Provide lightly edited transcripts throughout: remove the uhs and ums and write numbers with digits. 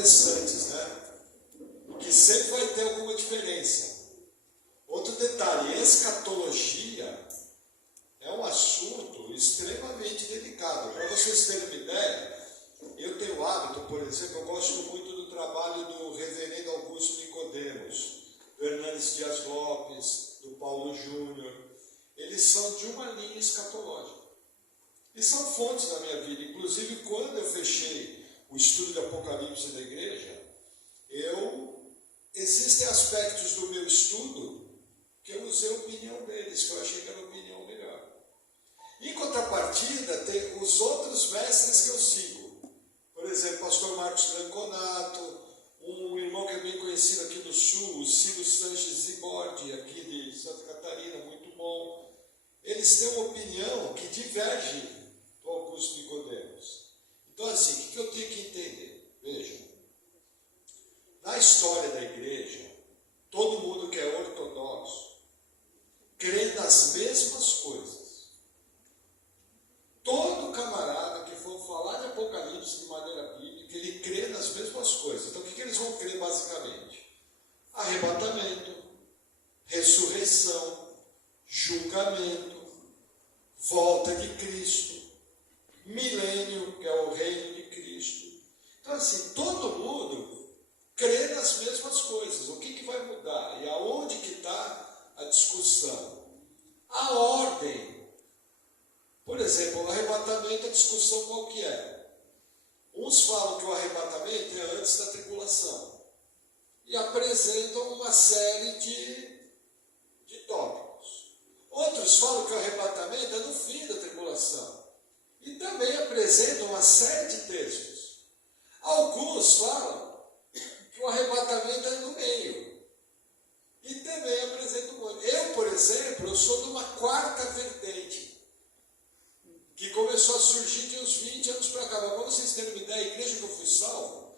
protestantes, né? Que sempre vai ter alguma diferença. Outro detalhe, escatologia é um assunto extremamente delicado. Para vocês terem uma ideia, eu tenho o hábito, por exemplo, eu gosto muito do trabalho do reverendo Augusto Nicodemos, do Hernandes Dias Lopes, do Paulo Júnior. Eles são de uma linha escatológica. E são fontes da minha vida. Inclusive, quando eu fechei o estudo de Apocalipse da igreja, existem aspectos do meu estudo que eu usei a opinião deles, que eu achei que era a opinião melhor. Em contrapartida, tem os outros mestres que eu sigo. Por exemplo, pastor Marcos Branconato, um irmão que é bem conhecido aqui do Sul, o Ciro Sanches Zibordi, aqui de Santa Catarina, muito bom. Eles têm uma opinião que diverge do Augusto Nicodemos. Então, assim, o que eu tenho que entender? Vejam, na história da igreja, todo mundo que é ortodoxo crê nas mesmas coisas. Todo camarada que for falar de Apocalipse de maneira bíblica, ele crê nas mesmas coisas. Então, o que eles vão crer basicamente? Arrebatamento, ressurreição, julgamento, volta de Cristo, milênio, que é o reino de Cristo. Então, assim, todo mundo crê nas mesmas coisas. O que vai mudar? E aonde que está a discussão? A ordem. Por exemplo, o arrebatamento, a discussão qual que é? Uns falam que o arrebatamento é antes da tribulação e apresentam uma série de tópicos. Outros falam que o arrebatamento é no fim da tribulação e também apresentam uma série de textos. Alguns falam que o arrebatamento é no meio e também apresentam muito. Eu, por exemplo, eu sou de uma quarta vertente que começou a surgir de uns 20 anos para cá. Mas para vocês terem uma ideia, a igreja que eu fui salvo,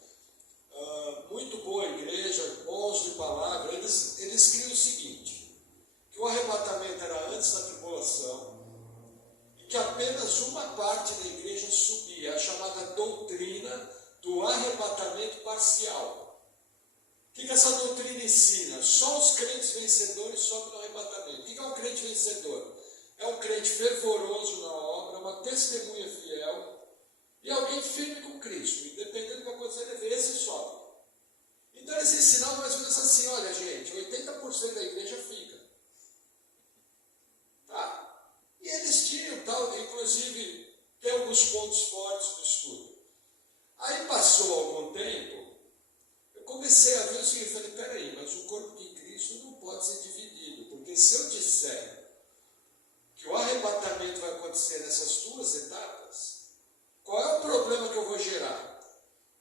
muito boa igreja, bons de palavra, eles criam o seguinte, que o arrebatamento era antes da tribulação e que apenas uma parte da igreja subia, a chamada doutrina do arrebatamento parcial. O que essa doutrina ensina? Só os crentes vencedores sobem no arrebatamento. O que é um crente vencedor? É um crente fervoroso na obra, uma testemunha fiel e alguém firme com Cristo, independente do que acontecer, esse sobe. Então eles ensinavam mais ou menos assim, olha gente, 80% da igreja fica. Tá? E eles tinham, tal, inclusive, tem alguns pontos fortes do estudo. Aí passou algum tempo, eu comecei a ver o seguinte, falei, peraí, mas o corpo de Cristo não pode ser dividido, porque se eu disser que o arrebatamento vai acontecer nessas duas etapas, qual é o problema que eu vou gerar?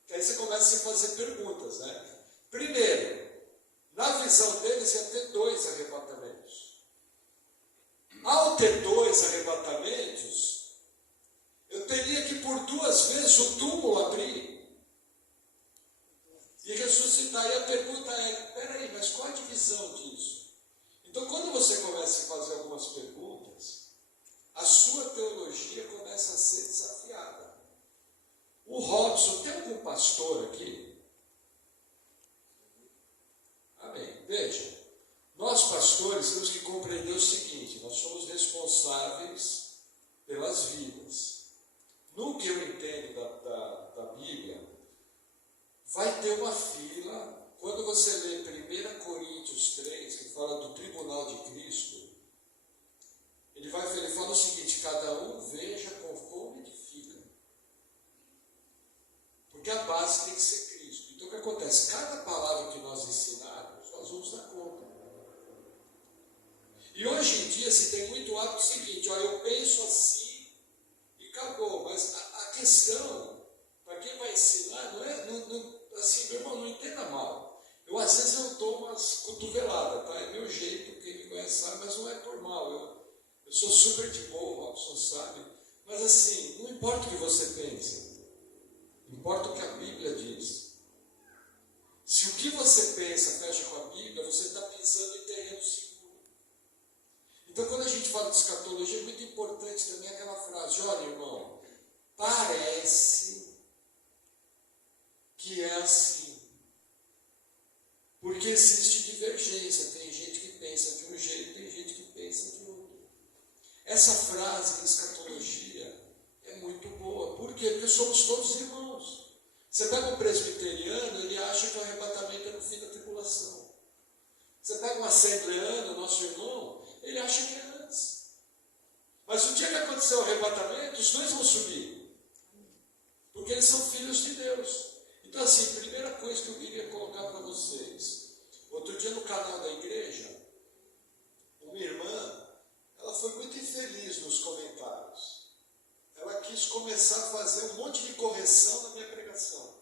Que aí você começa a se fazer perguntas, né? Primeiro, na visão deles ia ter 2 arrebatamentos. Ao ter 2 arrebatamentos, eu teria que por 2 vezes o túmulo abrir e ressuscitar. E a pergunta é, peraí, mas qual a divisão disso? Então, quando você começa a fazer algumas perguntas, a sua teologia começa a ser desafiada. O Robson, tem algum pastor aqui? Amém. Veja, nós pastores temos que compreender o seguinte, nós somos responsáveis pelas vidas. No que eu entendo da Bíblia, vai ter uma fila. Quando você lê 1 Coríntios 3, que fala do tribunal de Cristo, ele fala o seguinte, cada um veja como edifica. Porque a base tem que ser Cristo. Então o que acontece? Cada palavra que nós ensinarmos, nós vamos dar conta. E hoje em dia se tem muito hábito seguinte, ó, eu penso assim e acabou. Mas a questão, para quem vai ensinar, não é, assim, meu irmão, não entenda mal. Às vezes eu dou umas cotoveladas, tá? É meu jeito, quem me conhece sabe, mas não é por mal. Eu sou super de boa, o Robson sabe. Mas assim, não importa o que você pense, importa o que a Bíblia diz. Se o que você pensa fecha com a Bíblia, você está pisando em terreno seguro. Então, quando a gente fala de escatologia, é muito importante também aquela frase, olha, irmão, parece que é assim. Porque existe divergência, tem gente que pensa de um jeito, tem gente que pensa de outro. Essa frase, escatologia, é muito boa. Por quê? Porque somos todos irmãos. Você pega um presbiteriano, ele acha que o arrebatamento é no fim da tribulação. Você pega um assembleano, nosso irmão, ele acha que é antes. Mas o dia que acontecer o arrebatamento, os dois vão subir. Porque eles são filhos de Deus. Então, assim, primeira coisa que eu queria colocar para vocês. Outro dia no canal da igreja, uma irmã, ela foi muito infeliz nos comentários. Ela quis começar a fazer um monte de correção na minha pregação.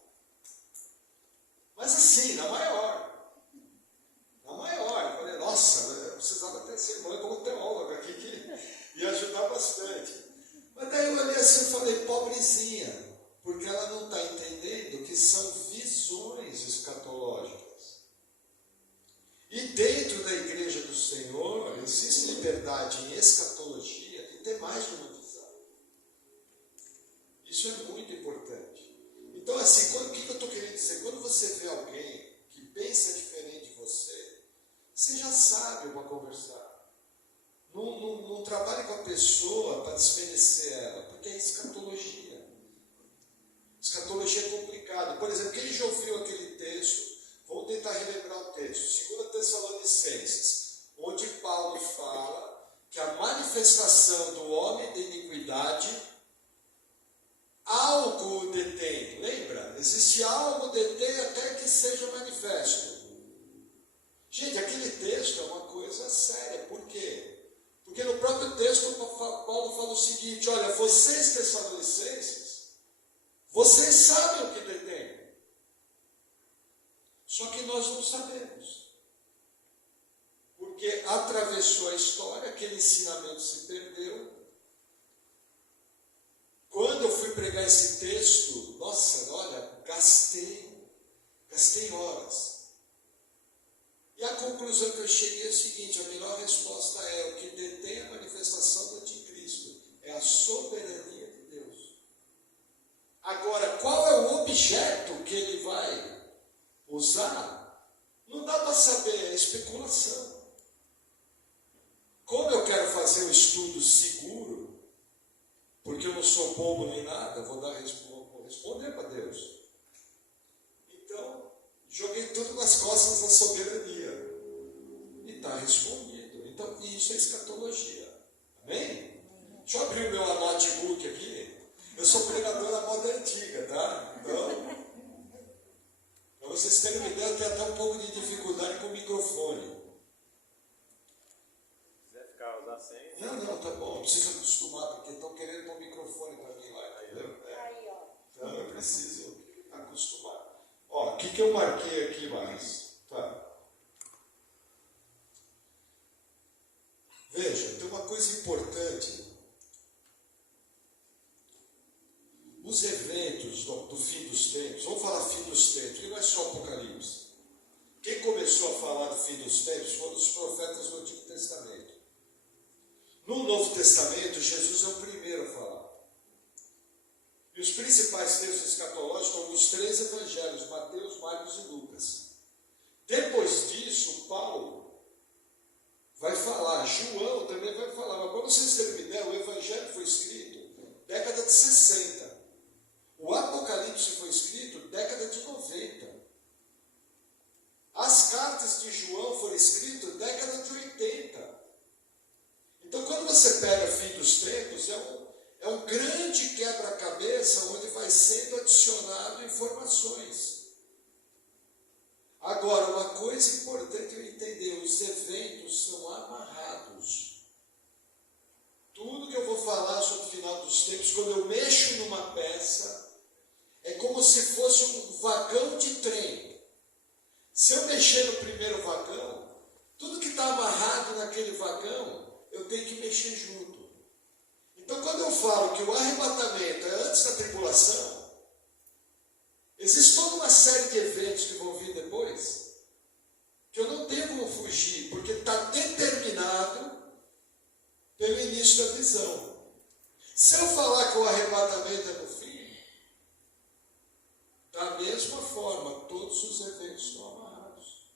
Mas assim, na maior. Na maior. Eu falei, nossa, eu precisava ter essa irmã como teóloga aqui que ia ajudar bastante. Mas daí eu olhei assim e falei, pobrezinha, porque ela não está entendendo que são visões escatológicas. E dentro da igreja do Senhor, existe liberdade em escatologia de ter mais de uma visão. Isso é muito importante. Então, assim, o que eu estou querendo dizer? Quando você vê alguém que pensa diferente de você, você já sabe para conversar. Não trabalhe com a pessoa para desmerecer ela, porque é escatologia. Escatologia é complicado. Por exemplo, quem já ouviu aquele texto, vou tentar relembrar o texto, 2 Tessalonicenses, onde Paulo fala que a manifestação do homem de iniquidade, algo o detém. Lembra? Existe algo detém até que seja manifesto. Gente, aquele texto é uma coisa séria. Por quê? Porque no próprio texto Paulo fala o seguinte, olha, vocês tessalonicenses, vocês sabem o que detém. Só que nós não sabemos. Porque atravessou a história, aquele ensinamento se perdeu. Quando eu fui pregar esse texto, nossa, olha, gastei horas. E a conclusão que eu cheguei é o seguinte, a melhor resposta é o que detém a manifestação do anticristo, é a soberania de Deus. Agora, qual é o objeto que ele vai usar? Não dá para saber, é especulação. Como eu quero fazer um estudo seguro, porque eu não sou bobo nem nada, vou responder para Deus. Então, joguei tudo nas costas da soberania. E está respondido. Então, isso é escatologia. Amém? Deixa eu abrir o meu notebook aqui. Eu sou pregador da moda antiga, tá? Então, para vocês terem uma ideia, eu tenho até um pouco de dificuldade com o microfone. Se quiser ficar usar sem. Não, tá bom. Eu preciso acostumar, porque estão querendo pôr o microfone para mim lá, entendeu? Então, eu preciso acostumar. Ó, o que eu marquei aqui mais? Tá. Veja, tem uma coisa importante. Os eventos do fim dos tempos, vamos falar fim dos tempos, que não é só Apocalipse. Quem começou a falar do fim dos tempos foram os profetas do Antigo Testamento. No Novo Testamento, Jesus é o primeiro a falar. E os principais textos escatológicos estão nos 3 evangelhos, Mateus, Marcos e Lucas. Depois disso, Paulo vai falar, João também vai falar, mas para vocês terem uma ideia, o evangelho foi escrito década de 60. O Apocalipse foi escrito década de 90. As cartas de João foram escritas década de 80. Então, quando você pega fim dos tempos, é um grande quebra-cabeça onde vai sendo adicionado informações. Agora, uma coisa importante eu entender, os eventos são amarrados. Tudo que eu vou falar sobre o final dos tempos, quando eu mexo numa peça, é como se fosse um vagão de trem. Se eu mexer no primeiro vagão, tudo que está amarrado naquele vagão, eu tenho que mexer junto. Então, quando eu falo que o arrebatamento é antes da tribulação, existe toda uma série de eventos que vão vir depois, que eu não tenho como fugir, porque está determinado pelo início da visão. Se eu falar que o arrebatamento é no fim, da mesma forma, todos os eventos estão amarrados.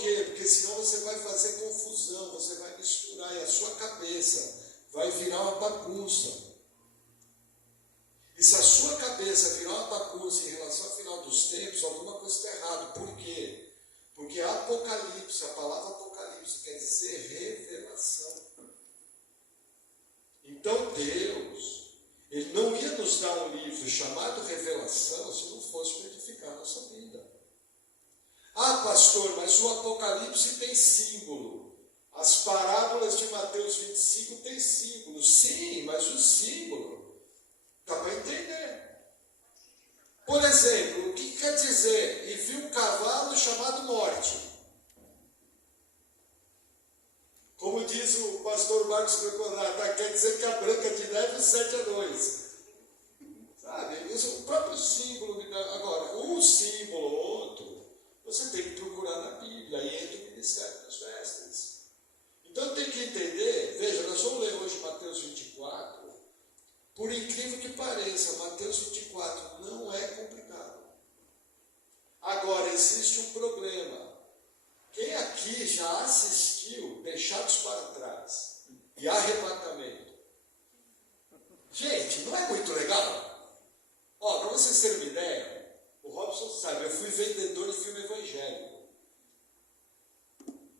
quê? Porque senão você vai fazer confusão, você vai misturar e a sua cabeça vai virar uma bagunça. E se a sua cabeça virar uma bagunça em relação ao final dos tempos, alguma coisa está errada. Por quê? Porque Apocalipse, a palavra Apocalipse quer dizer revelação. Então Deus, Ele não ia nos dar um livro chamado Revelação se não fosse para edificar a nossa vida. Ah, pastor, mas o Apocalipse tem símbolo. As parábolas de Mateus 25 têm símbolo. Sim, mas o símbolo dá para entender. Por exemplo, o que quer dizer? E viu um cavalo chamado morte. Como diz o pastor Marcos Beconata, quer dizer que a Branca de Neve é 7-2. Sabe? Isso é o próprio símbolo. Agora, um símbolo ou outro, você tem que procurar na Bíblia. Aí entra o ministério das vestes. Então tem que entender. Veja, nós vamos ler hoje Mateus 24. Por incrível que pareça, Mateus 24 não é complicado. Agora, existe um problema. Quem aqui já assistiu Deixados para Trás e Arrebatamento? Gente, não é muito legal? Ó, para vocês terem uma ideia, o Robson sabe, eu fui vendedor de filme evangélico.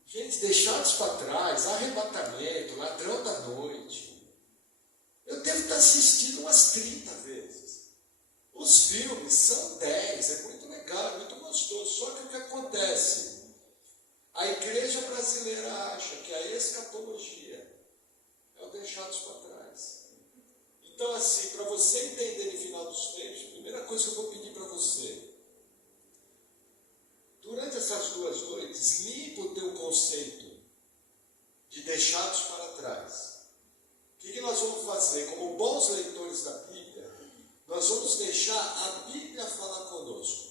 Gente, Deixados para Trás, Arrebatamento, Ladrão da Noite. Eu devo estar assistindo umas 30 vezes. Os filmes são 10, é muito legal, é muito gostoso. Só que o que acontece? A igreja brasileira acha que a escatologia é o Deixados para Trás. Então, assim, para você entender no final dos tempos, a primeira coisa que eu vou pedir para você, durante essas 2 noites, limpa o teu conceito de Deixados para Trás. O que nós vamos fazer? Como bons leitores da Bíblia, nós vamos deixar a Bíblia falar conosco.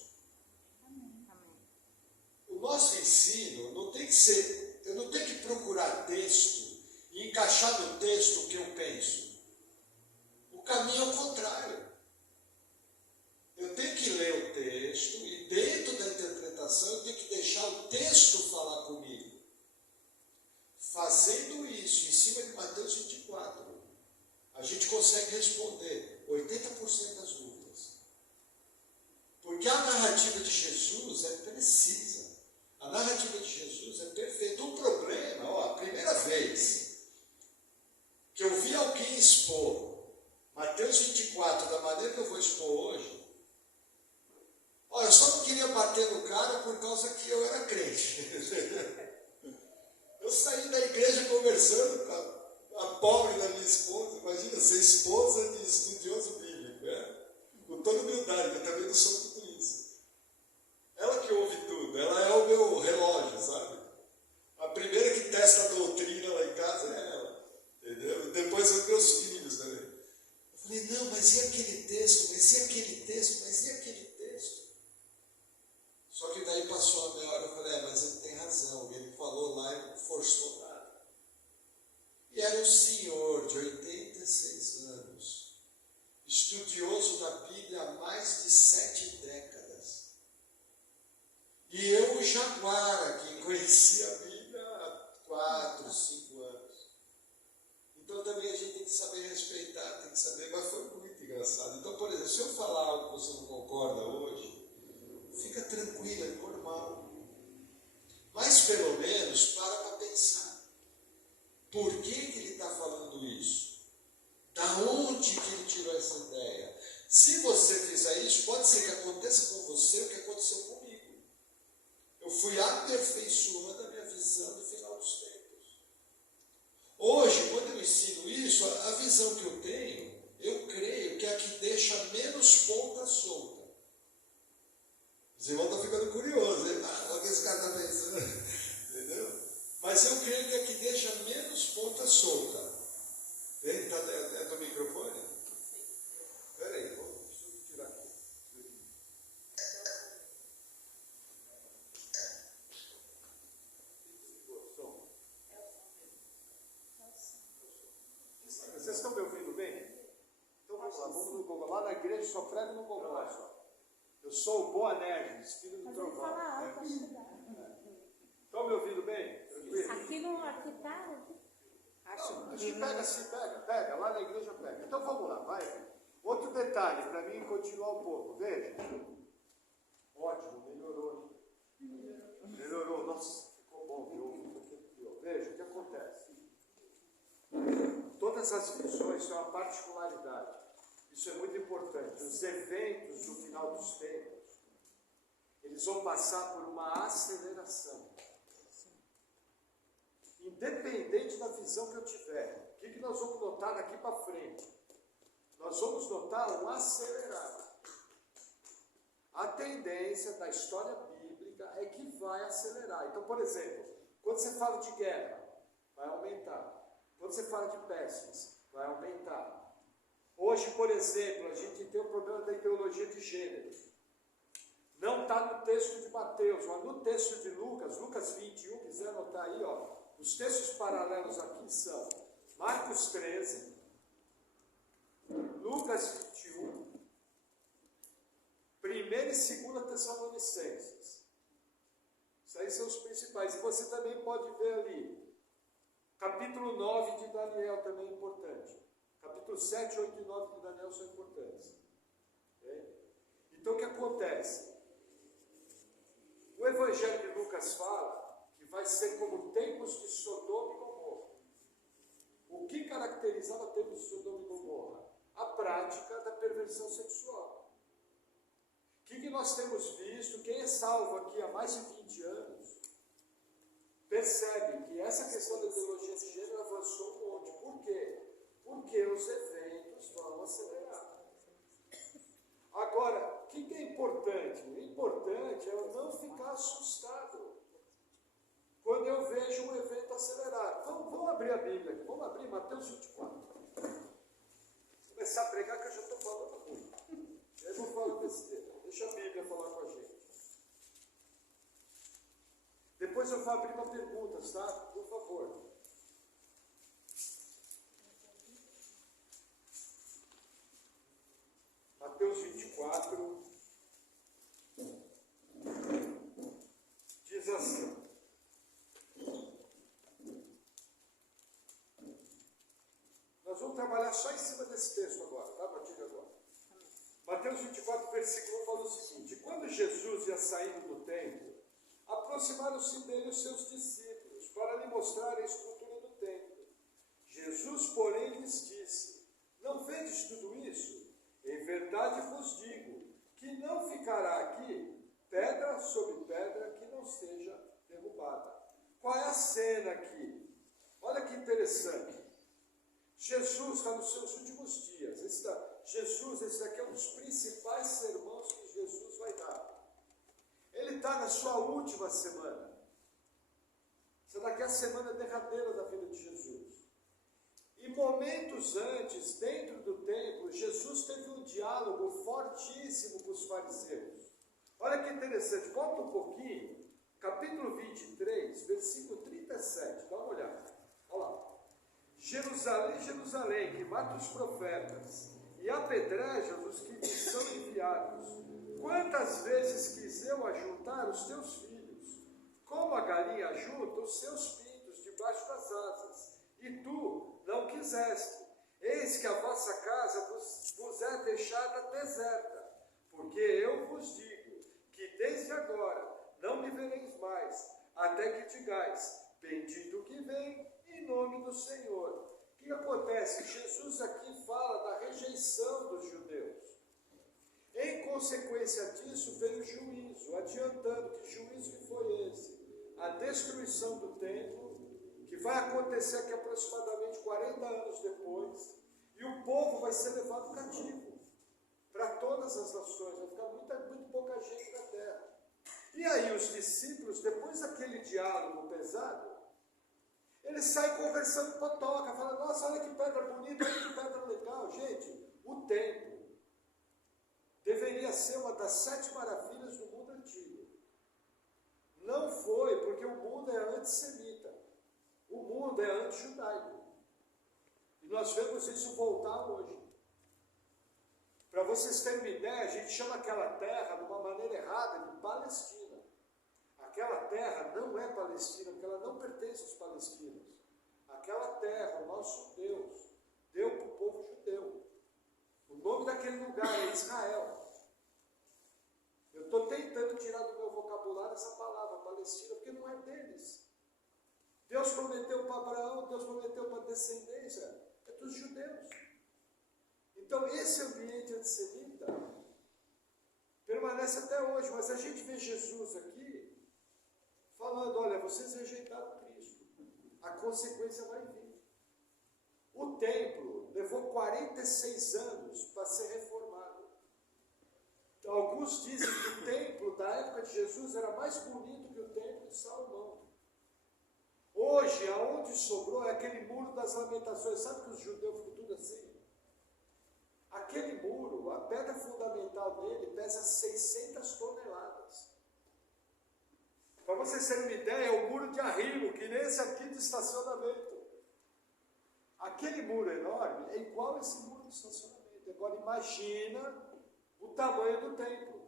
O nosso ensino não tem que ser, eu não tenho que procurar texto e encaixar no texto o que eu penso. O caminho é o contrário. Eu tenho que ler o texto e dentro da interpretação eu tenho que deixar o texto falar comigo. Fazendo isso em cima de Mateus 24, a gente consegue responder 80% das dúvidas. Porque a narrativa de Jesus é precisa. A narrativa de Jesus é perfeita. O problema, ó, a primeira vez que eu vi alguém expor Mateus 24 da maneira que eu vou expor hoje, ó, eu só não queria bater no cara por causa que eu era crente. Eu saí da igreja conversando com a pobre da minha esposa. Imagina, ser esposa de estudioso bíblico, né? Com toda humildade, eu também não sou tudo isso. Ela que ouve tudo, ela é o meu relógio, sabe? A primeira que testa a doutrina lá em casa é ela, entendeu? E depois os meus filhos também. Eu falei, não, mas e aquele texto? Mas e aquele texto? Mas e aquele texto? Só que daí passou uma meia hora, eu falei, mas ele tem razão, ele falou lá e não forçou nada. E era um senhor de 86 anos, estudioso da Bíblia há mais de 7 décadas. E eu, o jaguara, que conhecia a Bíblia há 4, 5 anos. Então também a gente tem que saber respeitar, tem que saber, mas foi muito engraçado. Então, por exemplo, se eu falar algo que você não concorda hoje, fica tranquilo, é normal. Mas pelo menos para pensar. Por que ele está falando isso? Da onde que ele tirou essa ideia? Se você fizer isso, pode ser que aconteça com você o que aconteceu comigo. Eu fui aperfeiçoando a minha visão do final dos tempos. Hoje, quando eu ensino isso, a visão que eu tenho, eu creio que é a que deixa menos ponta solta. Os irmãos estão ficando curiosos, hein? Olha o que esse cara está pensando. Entendeu? Mas eu creio que é a que deixa menos ponta solta. É do microfone? Espera aí, deixa eu tirar aqui. Vocês estão me ouvindo bem? Então vamos lá, vamos no Google. Lá na igreja só prego no Google. Eu sou o Boanerges, filho do trovão. Então me ouvindo bem? Tranquilo? Aqui tá. Não, a gente pega assim, pega, lá na igreja pega. Então vamos lá, vai. Outro detalhe, para mim continuar um pouco, veja. Ótimo, melhorou. Melhorou, nossa, ficou bom, viu? Veja o que acontece. Todas as visões têm uma particularidade. Isso é muito importante. Os eventos no final dos tempos, eles vão passar por uma aceleração. Independente da visão que eu tiver, o que nós vamos notar daqui para frente? Nós vamos notar um acelerar. A tendência da história bíblica é que vai acelerar. Então, por exemplo, quando você fala de guerra, vai aumentar. Quando você fala de pestes, vai aumentar. Hoje, por exemplo, a gente tem o problema da ideologia de gênero. Não está no texto de Mateus, mas no texto de Lucas, Lucas 21, quiser anotar aí, ó, os textos paralelos aqui são Marcos 13, Lucas 21, 1ª e 2ª Tessalonicenses. Isso aí são os principais. E você também pode ver ali, capítulo 9 de Daniel também é importante. Capítulo 7, 8 e 9 de Daniel são importantes. Okay? Então o que acontece? O Evangelho de Lucas fala que vai ser como tempos de Sodoma e Gomorra. O que caracterizava tempos de Sodoma e Gomorra? A prática da perversão sexual. O que nós temos visto? Quem é salvo aqui há mais de 20 anos percebe que essa questão da ideologia de gênero avançou um monte. Por quê? Porque os eventos vão acelerar. Agora, o que é importante? O importante é eu não ficar assustado quando eu vejo um evento acelerar. Vamos abrir a Bíblia aqui. Vamos abrir Mateus 24. Vou começar a pregar que eu já estou falando muito. Eu não falo besteira. Deixa a Bíblia falar com a gente. Depois eu vou abrir para perguntas, tá? Por favor. Mateus 24 diz assim. Nós vamos trabalhar só em cima desse texto agora, tá? A partir de agora. Mateus 24, versículo 1 fala o seguinte: quando Jesus ia saindo do templo, aproximaram-se dele os seus discípulos para lhe mostrar a estrutura do templo. Jesus, porém, lhes disse: não vedes tudo isso? Em verdade vos digo que não ficará aqui pedra sobre pedra que não seja derrubada. Qual é a cena aqui? Olha que interessante. Jesus está nos seus últimos dias. Esse daqui é um dos principais sermões que Jesus vai dar. Ele está na sua última semana. Essa daqui é a semana derradeira da vida de Jesus. E momentos antes, dentro do templo, Jesus teve um diálogo fortíssimo com os fariseus. Olha que interessante, volta um pouquinho, capítulo 23, versículo 37, dá uma olhada. Olha lá. Jerusalém, Jerusalém, que mata os profetas e apedreja os que lhe são enviados. Quantas vezes quis eu ajuntar os teus filhos, como a galinha ajunta os seus pintos debaixo das asas, e tu não quiseste. Eis que a vossa casa vos é deixada deserta, porque eu vos digo que desde agora não me vereis mais, até que digais: bendito que vem em nome do Senhor. O que acontece? Jesus aqui fala da rejeição dos judeus. Em consequência disso, veio o juízo, adiantando que juízo que foi esse? A destruição do templo, que vai acontecer aqui aproximadamente 40 anos depois, e o povo vai ser levado cativo para todas as nações, vai ficar muito pouca gente na terra. E aí os discípulos, depois daquele diálogo pesado, eles saem conversando potoca, falando: nossa, olha que pedra bonita, olha que pedra legal. Gente, o templo deveria ser uma das 7 maravilhas do mundo antigo. Não foi, porque o mundo é antissemita. O mundo é anti-judaico. E nós vemos isso voltar hoje. Para vocês terem uma ideia, a gente chama aquela terra de uma maneira errada de Palestina. Aquela terra não é Palestina. Palestina, porque ela não pertence aos palestinos. Aquela terra, o nosso Deus, deu para o povo judeu. O nome daquele lugar é Israel. Eu estou tentando tirar do meu vocabulário essa palavra, Palestina, porque não é deles. Deus prometeu para Abraão, Deus prometeu para a descendência, é dos judeus. Então esse ambiente antissemita permanece até hoje, mas a gente vê Jesus aqui falando, olha, vocês rejeitaram Cristo, a consequência vai vir. O templo levou 46 anos para ser reformado. Então, alguns dizem que o templo da época de Jesus era mais bonito que o templo de Salomão. Hoje, aonde sobrou é aquele muro das lamentações. Sabe que os judeus ficam tudo assim? Aquele muro, a pedra fundamental dele pesa 600 toneladas. Para vocês terem uma ideia, é o muro de arrimo, que nem esse aqui de estacionamento. Aquele muro enorme é igual a esse muro de estacionamento. Agora imagina o tamanho do templo.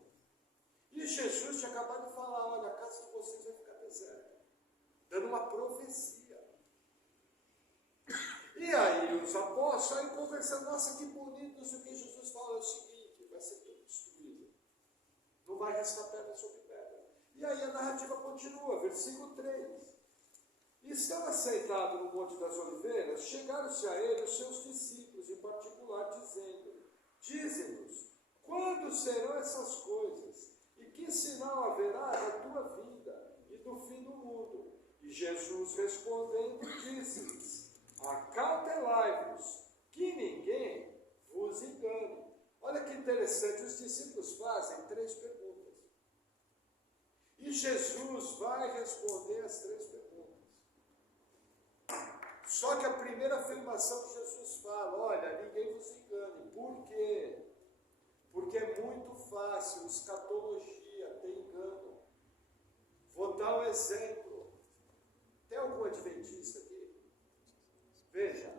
E Jesus tinha acabado de falar, olha, a casa de vocês vai ficar deserta. Dando uma profecia. E aí os apóstolos aí conversando, nossa, que bonito, não sei o que. Jesus fala, é o seguinte, vai ser tudo destruído. Não vai restar pedra sobre pedra. E aí a narrativa continua, versículo 3. E estando assentado no Monte das Oliveiras, chegaram-se a ele os seus discípulos, em particular, dizendo, dize-nos, quando serão essas coisas? E que sinal haverá da tua vinda e do fim do mundo? E Jesus respondendo, disse-lhes, acautelai-vos, que ninguém vos engane. Olha que interessante, os discípulos fazem 3 perguntas. E Jesus vai responder as 3 perguntas. Só que a primeira afirmação que Jesus fala, olha, ninguém vos engane. Por quê? Porque é muito fácil, escatologia, tem engano. Vou dar um exemplo. Tem algum adventista aqui? Veja,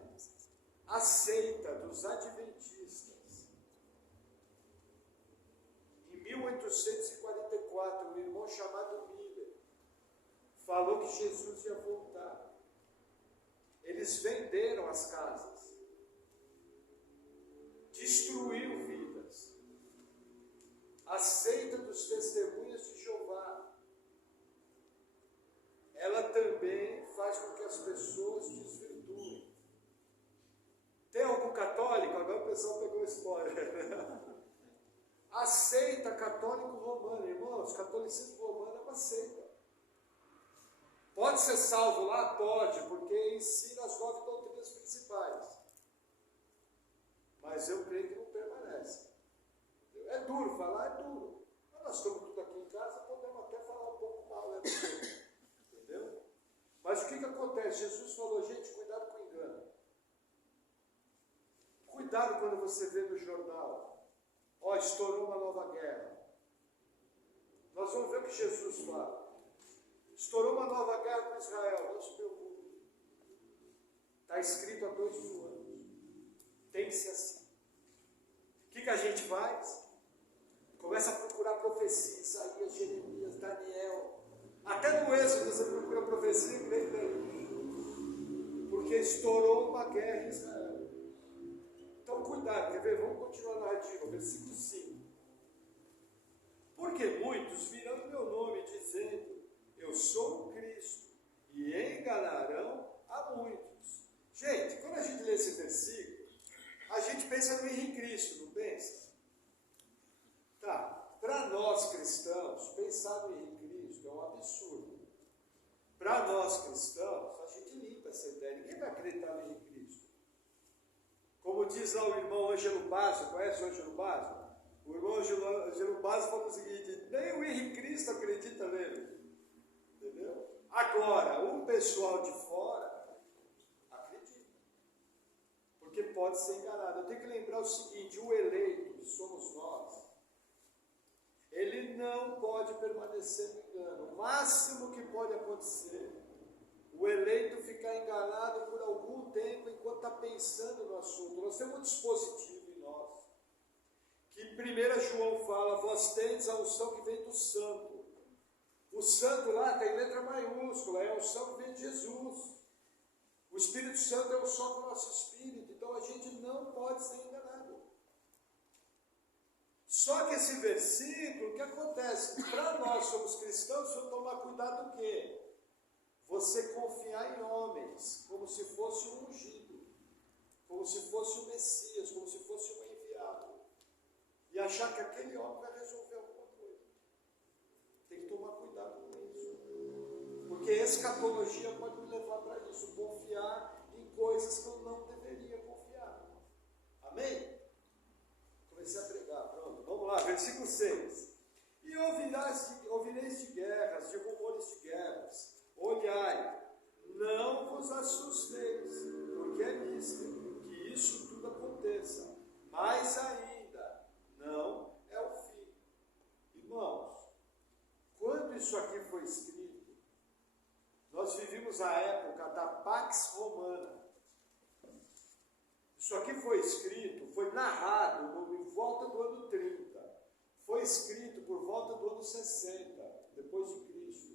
a seita dos adventistas. Em 1844, um irmão chamado Miller falou que Jesus ia voltar. Eles venderam as casas, destruíram vidas. A seita dos testemunhas de Jeová, ela também faz com que as pessoas desvirtuem. Tem algum católico? Agora o pessoal pegou spoiler. A seita católico-romana, irmãos, catolicismo romano é uma seita. Pode ser salvo lá? Pode, porque ensina as 9 doutrinas principais. Mas eu creio que não permanece. É duro falar, é duro. Mas nós estamos tudo aqui em casa, podemos até falar um pouco mal, né? Entendeu? Mas o que acontece? Jesus falou, gente, cuidado com o engano. Cuidado quando você vê no jornal, ó, estourou uma nova guerra. Nós vamos ver o que Jesus fala. Estourou uma nova guerra com Israel, não se preocupe. Está escrito há 2000 anos. Tem que ser assim. O que a gente faz? Começa a procurar profecia, Isaías, Jeremias, Daniel. Até no Êxodo você procura profecia e tem. Porque estourou uma guerra em Israel. Então cuidado, quer ver? Vamos continuar a narrativa, versículo 5. Porque muitos virão em meu nome dizendo, eu sou o Cristo, e enganarão a muitos. Gente, quando a gente lê esse versículo, a gente pensa no Henrique Cristo, não pensa? Tá, para nós cristãos, pensar no Henrique Cristo é um absurdo. Para nós cristãos, a gente limpa essa ideia, ninguém vai acreditar no Henrique Cristo. Como diz lá o irmão Ângelo Basso, conhece o Ângelo Basso? O irmão Ângelo Basso falou o seguinte, nem o Henrique Cristo acredita nele. Entendeu? Agora, o pessoal de fora acredita. Porque pode ser enganado. Eu tenho que lembrar o seguinte, o eleito, que somos nós, ele não pode permanecer no engano. O máximo que pode acontecer, o eleito ficar enganado por algum tempo enquanto está pensando no assunto. Nós temos um dispositivo em nós, que 1 João fala, vós tendes a unção que vem do santo. O santo lá tem letra maiúscula, é a unção que vem de Jesus. O Espírito Santo é o som do nosso espírito, então a gente não pode ser enganado. Só que esse versículo, o que acontece? Para nós somos cristãos, se eu tomar cuidado do quê? Você confiar em homens, como se fosse um ungido, como se fosse o Messias, como se fosse um enviado, e achar que aquele homem vai resolver alguma coisa. Tem que tomar cuidado com isso, porque escatologia pode me levar para isso, confiar em coisas que eu não deveria confiar. Amém? Comecei a pregar, pronto, vamos lá, versículo 6. E ouvireis de guerras, de rumores de guerras. Olhai, não vos assusteis, porque é lícito que isso tudo aconteça, mas ainda não é o fim. Irmãos, quando isso aqui foi escrito, nós vivíamos a época da Pax Romana. Isso aqui foi escrito, foi narrado em volta do ano 30, foi escrito por volta do ano 60, depois de Cristo.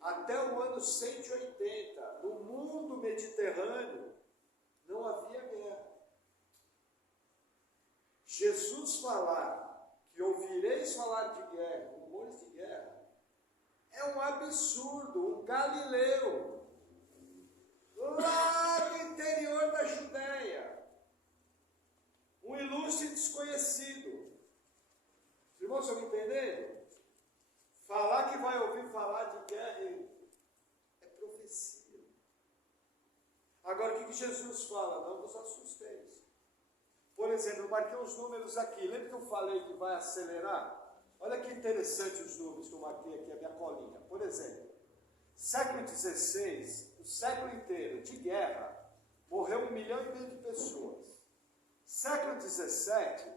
Até o ano 180, no mundo mediterrâneo, não havia guerra. Jesus falar que ouvireis falar de guerra, rumores de guerra, é um absurdo. Um galileu, lá no interior da Judéia, um ilustre desconhecido. Os irmãos estão me entendendo? Falar que vai ouvir falar de guerra é profecia. Agora, o que Jesus fala? Não vos assusteis. Por exemplo, eu marquei os números aqui. Lembra que eu falei que vai acelerar? Olha que interessante os números que eu marquei aqui, a minha colinha. Por exemplo, século XVI, o século inteiro de guerra, morreu 1,5 milhão de pessoas. Século XVII,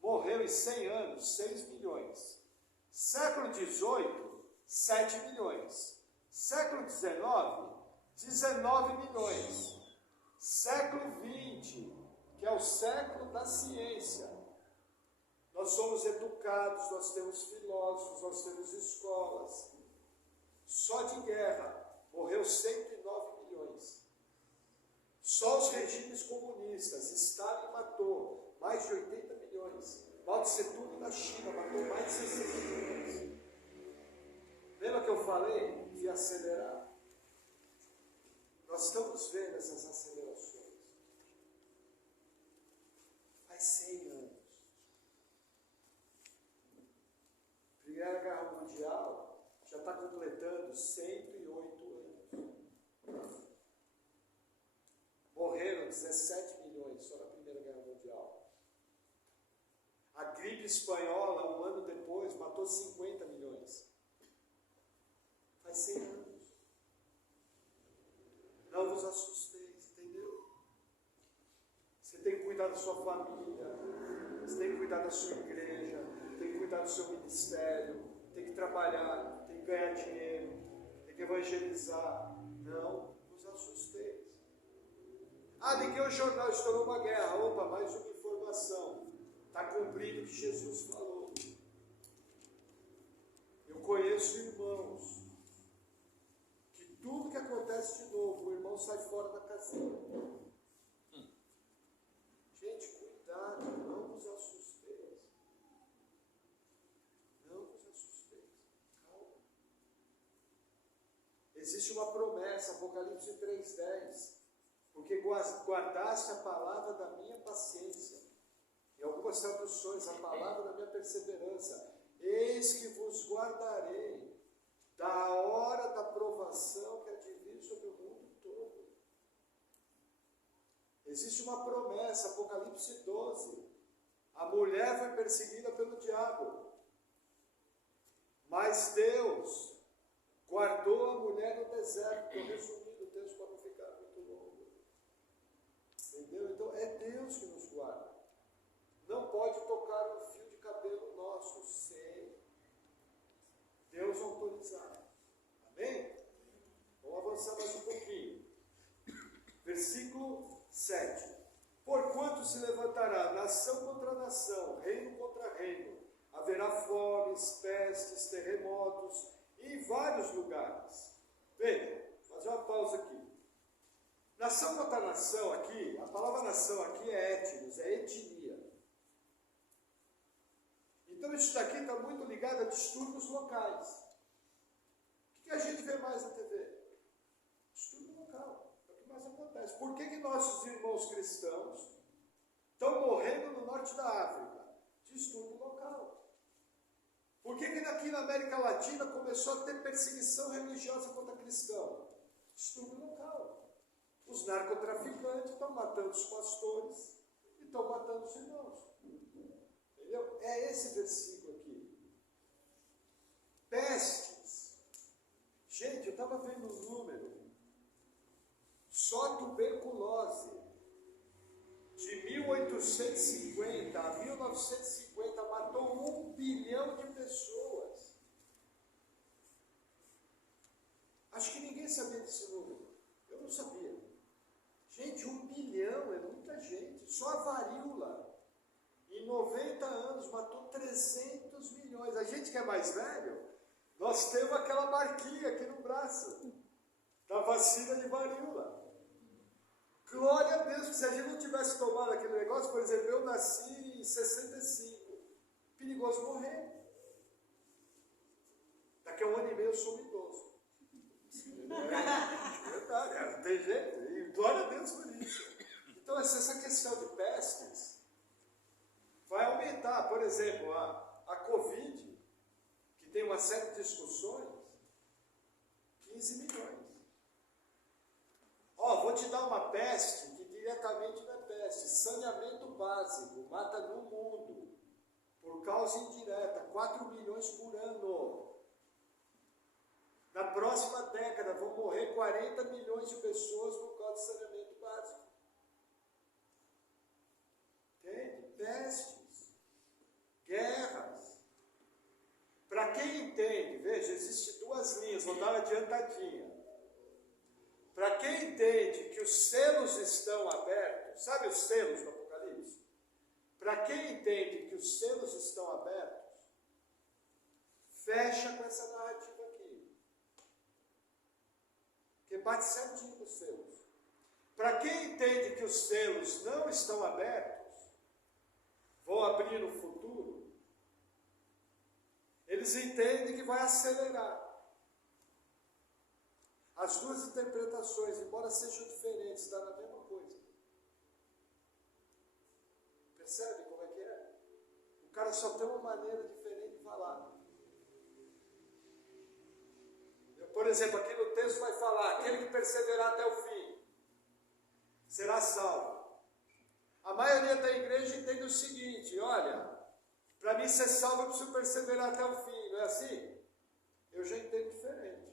morreu em 100 anos 6 milhões. Século XVIII, 7 milhões. Século XIX, 19 milhões. Século XX, que é o século da ciência. Nós somos educados, nós temos filósofos, nós temos escolas. Só de guerra, morreu 109 milhões. Só os regimes comunistas, Stalin matou mais de 80 milhões. Mao Tse Tung na China matou mais de 60 milhões. Lembra que eu falei de acelerar? Nós estamos vendo essas acelerações. Faz 100 anos. Primeira Guerra Mundial já está completando 108 anos. Morreram 17 milhões só na Primeira Guerra Mundial. A gripe espanhola, um ano depois, matou 50 milhões. Faz 100 anos. Não vos assusteis, entendeu? Você tem que cuidar da sua família, você tem que cuidar da sua igreja, tem que cuidar do seu ministério, tem que trabalhar, tem que ganhar dinheiro, tem que evangelizar. Não vos assusteis. Liguei o jornal, estourou uma guerra. Opa, mais uma informação. Está cumprindo o que Jesus falou. Eu conheço irmãos que tudo que acontece de novo, o irmão sai fora da casinha. Gente, cuidado, não vos assusteis. Não vos assusteis. Calma. Existe uma promessa, Apocalipse 3,10. Porque guardaste a palavra da minha paciência. Em algumas traduções, a palavra da minha perseverança. Eis que vos guardarei da hora da provação que há de vir sobre o mundo todo. Existe uma promessa, Apocalipse 12. A mulher foi perseguida pelo diabo. Mas Deus guardou a mulher no deserto. Estou resumindo o texto para não ficar muito longo. Entendeu? Então é Deus que nos guarda. Não pode tocar um fio de cabelo nosso sem Deus autorizar. Amém? Vamos avançar mais um pouquinho. Versículo 7. Porquanto se levantará nação contra nação, reino contra reino, haverá fomes, pestes, terremotos e vários lugares. Veja, vou fazer uma pausa aqui. Nação contra nação aqui, a palavra nação aqui é étnicos, é etnia. Então isso daqui está muito ligado a distúrbios locais. O que a gente vê mais na TV? Distúrbio local. É o que mais acontece. Por que nossos irmãos cristãos estão morrendo no norte da África? Distúrbio local. Por que aqui na América Latina começou a ter perseguição religiosa contra cristão? Distúrbio local. Os narcotraficantes estão matando os pastores e estão matando os irmãos. Entendeu? É esse versículo aqui. Pestes. Gente, eu estava vendo um número. Só tuberculose. De 1850 a 1950 matou 1 bilhão de pessoas. Acho que ninguém sabia desse número. Eu não sabia. Gente, 1 bilhão é muita gente. Só a varíola, em 90 anos, matou 300 milhões. A gente que é mais velho, nós temos aquela marquinha aqui no braço, da vacina de varíola. Glória a Deus, que se a gente não tivesse tomado aquele negócio, por exemplo, eu nasci em 65, perigoso morrer. Daqui a 1 ano e meio eu sou um idoso. É verdade, não tem jeito. E glória a Deus por isso. Então, essa questão de pestes vai aumentar. Por exemplo, a Covid, que tem uma série de discussões, 15 milhões. Vou te dar uma peste que diretamente não é peste. Saneamento básico, mata no mundo, por causa indireta, 4 milhões por ano. Na próxima década vão morrer 40 milhões de pessoas por causa de saneamento básico. Entende? Pestes, guerras. Para quem entende, veja, existem 2 linhas, vou dar uma adiantadinha. Para quem entende que os selos estão abertos, sabe os selos do Apocalipse? Para quem entende que os selos estão abertos, fecha com essa narrativa aqui. Porque bate certinho nos selos. Para quem entende que os selos não estão abertos, vão abrir no futuro, eles entendem que vai acelerar. As duas interpretações, embora sejam diferentes, dá na mesma coisa. Percebe como é que é? O cara só tem uma maneira diferente de falar. Por exemplo, aqui no texto vai falar, aquele que perseverar até o fim, será salvo. A maioria da igreja entende o seguinte, olha, para mim ser salvo eu preciso perseverar até o fim, não é assim? Eu já entendo diferente.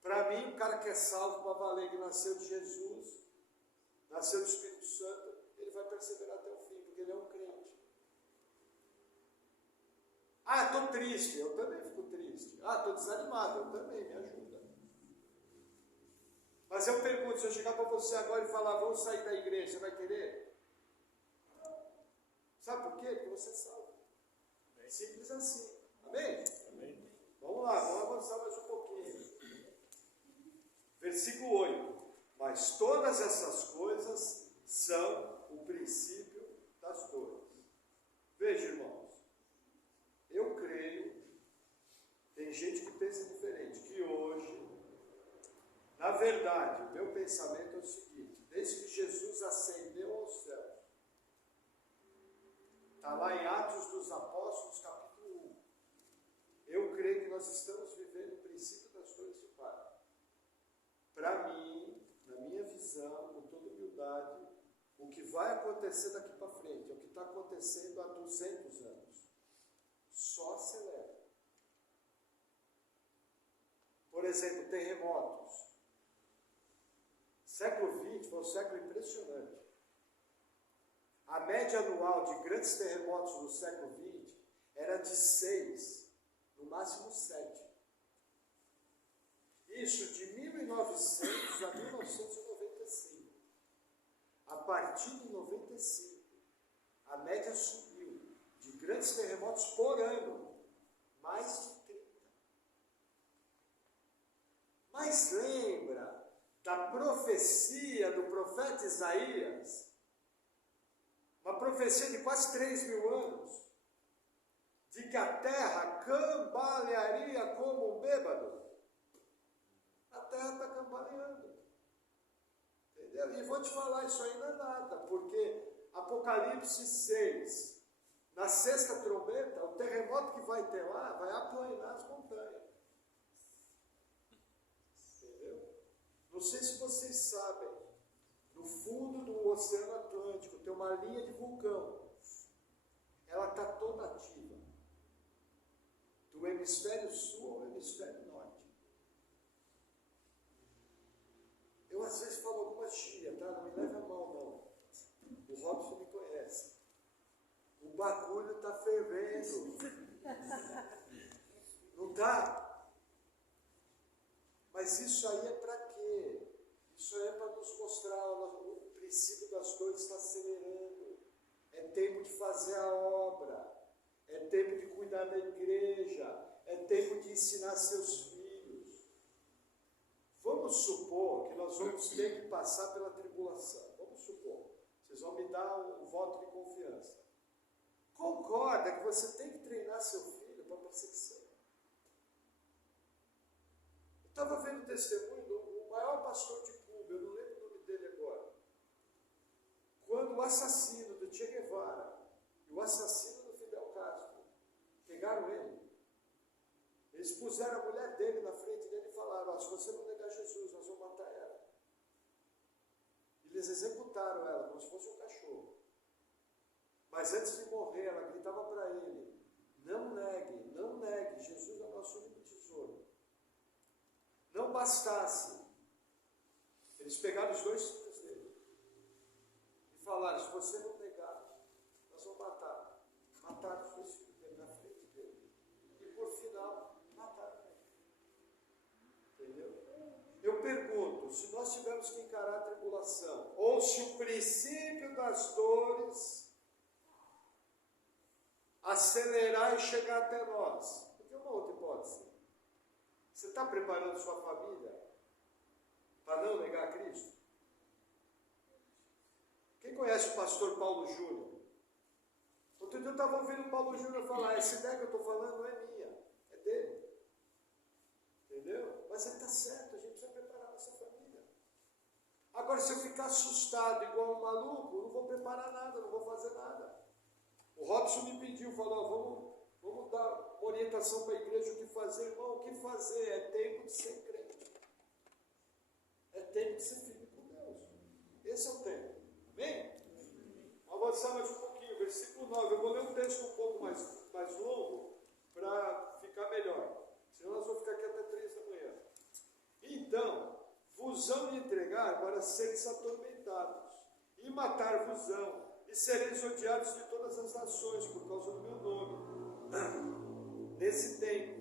Para mim, o cara que é salvo para valer, que nasceu de Jesus, nasceu do Espírito Santo, ele vai perseverar até o fim, porque ele é um crente. Estou triste, eu também fico triste. Estou desanimado, eu também, me ajuda. Mas eu pergunto, se eu chegar para você agora e falar, vamos sair da igreja, você vai querer? Não. Sabe por quê? Porque você é salvo. É simples assim. Amém? Amém. Vamos lá, vamos avançar mais um pouquinho. Versículo 8. Mas todas essas coisas são o princípio das dores. Veja, irmãos, eu creio, tem gente que pensa diferente, que hoje, na verdade, o meu pensamento é o seguinte, desde que Jesus ascendeu aos céus, está lá em Atos dos Apóstolos, capítulo 1, eu creio que nós estamos vivendo o princípio das dores do Pai. Para mim, na minha visão, com toda humildade, o que vai acontecer daqui para frente é o que está acontecendo há 200 anos. Só acelera. Por exemplo, terremotos. Século XX foi um século impressionante. A média anual de grandes terremotos no século XX era de 6, no máximo 7. Isso de 1900 a 1995. A partir de 95, a média subiu de grandes terremotos por ano, mais de 30. mais lembra da profecia do profeta Isaías, uma profecia de quase 3.000 anos, de que a terra cambalearia como um bêbado. A terra está cambaleando. Entendeu? E vou te falar, isso aí não é nada, porque Apocalipse 6, na sexta trombeta, o terremoto que vai ter lá vai aplanar as montanhas. Entendeu? Não sei se vocês sabem, no fundo do Oceano Atlântico tem uma linha de vulcão. Ela está toda ativa. Do hemisfério sul ao hemisfério norte. Eu às vezes falo alguma gíria, tá? Não me leve a mal, não. O Robson me conhece. O bagulho está fervendo. Não está? Mas isso aí é para quê? Isso aí é para nos mostrar o princípio das coisas está acelerando. É tempo de fazer a obra. É tempo de cuidar da igreja. É tempo de ensinar seus filhos. Vamos supor que nós vamos ter que passar pela tribulação. Vamos supor. Vocês vão me dar um voto de confiança. Concorda que você tem que treinar seu filho para a perseguição. Eu estava vendo o testemunho do maior pastor de Cuba, eu não lembro o nome dele agora. Quando o assassino do Che Guevara e o assassino do Fidel Castro pegaram ele, eles puseram a mulher dele na frente dele e falaram: se você não negar Jesus, nós vamos matar ela. Eles executaram ela como se fosse um cachorro. Mas antes de morrer, ela gritava para ele: não negue, Jesus é o nosso único tesouro. Não bastasse, eles pegaram os 2 filhos dele e falaram: se você não negar, nós vamos matar. Mataram os 2 filhos dele na frente dele. E por final, mataram ele. Entendeu? Eu pergunto, se nós tivermos que encarar a tribulação, ou se o princípio das dores acelerar e chegar até nós. Porque é uma outra hipótese. Você está preparando sua família para não negar Cristo? Quem conhece o pastor Paulo Júnior? Outro dia eu estava ouvindo o Paulo Júnior falar: essa ideia que eu estou falando não é minha, é dele. Entendeu? Mas ele está certo, a gente precisa preparar nossa família. Agora, se eu ficar assustado igual um maluco, eu não vou preparar nada, não vou fazer nada. O Robson me pediu, falou: vamos dar uma orientação para a igreja, o que fazer. Irmão, o que fazer? É tempo de ser crente. É tempo de ser filho com Deus. Esse é o tempo. Amém? Vamos avançar mais um pouquinho. Versículo 9. Eu vou ler um texto um pouco mais longo para ficar melhor. Senão nós vamos ficar aqui até 3 da manhã. Então, vos hão de entregar para seres atormentados, e matar-vos-ão, e sereis odiados de todas as nações por causa do meu nome. Nesse tempo,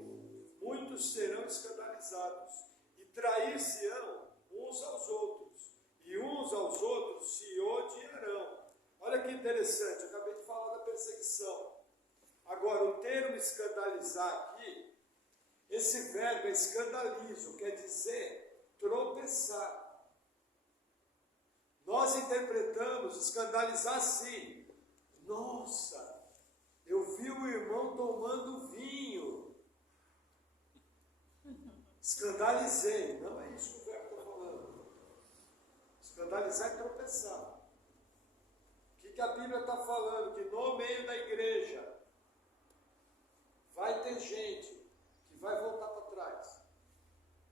muitos serão escandalizados, e trair-se-ão uns aos outros, e uns aos outros se odiarão. Olha que interessante, eu acabei de falar da perseguição. Agora, o termo escandalizar aqui, esse verbo é escandalizo, quer dizer tropeçar. Nós interpretamos escandalizar assim: nossa, eu vi o irmão tomando vinho, escandalizei. Não é isso que o verbo está falando. Escandalizar é tropeçar. O que a Bíblia está falando? Que no meio da igreja vai ter gente que vai voltar para trás,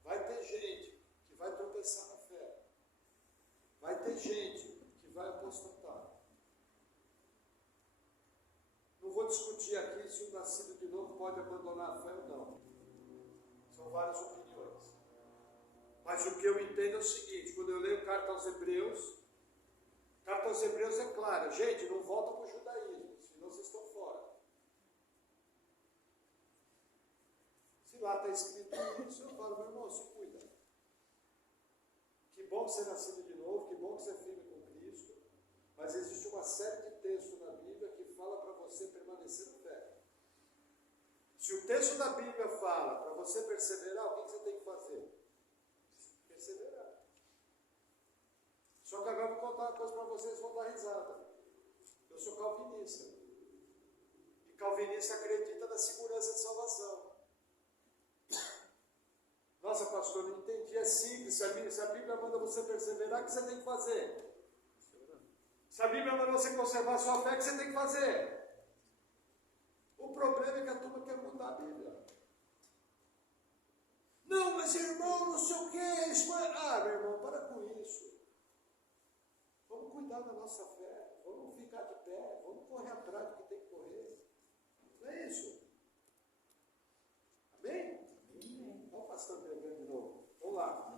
vai ter gente que vai tropeçar na fé, vai ter gente que vai apostatar. Não vou discutir aqui se o nascido de novo pode abandonar a fé ou não. São várias opiniões. Mas o que eu entendo é o seguinte: quando eu leio carta aos Hebreus é claro: gente, não volta para o judaísmo, senão vocês estão fora. Se lá está escrito isso, eu falo: meu irmão, se cuida. Que bom ser nascido de novo, que bom ser firme com Cristo, mas existe uma série de textos na Bíblia que fala para você permanecer no fé. Se o texto da Bíblia fala para você perseverar, o que você tem que fazer? Só que agora eu vou contar uma coisa para vocês, vão dar risada. Eu sou calvinista. E calvinista acredita na segurança de salvação. Nossa, pastor, não entendi. É simples. Se a Bíblia manda você perseverar, o que você tem que fazer? Se a Bíblia manda você conservar a sua fé, o que você tem que fazer? O problema é que a turma quer mudar a Bíblia. Não, mas irmão, não sei o que. Ah, meu irmão, para com isso. Vamos cuidar da nossa fé. Vamos ficar de pé. Vamos correr atrás do que tem que correr. Não é isso? Amém? Olha o pastor pregando de novo. Vamos lá.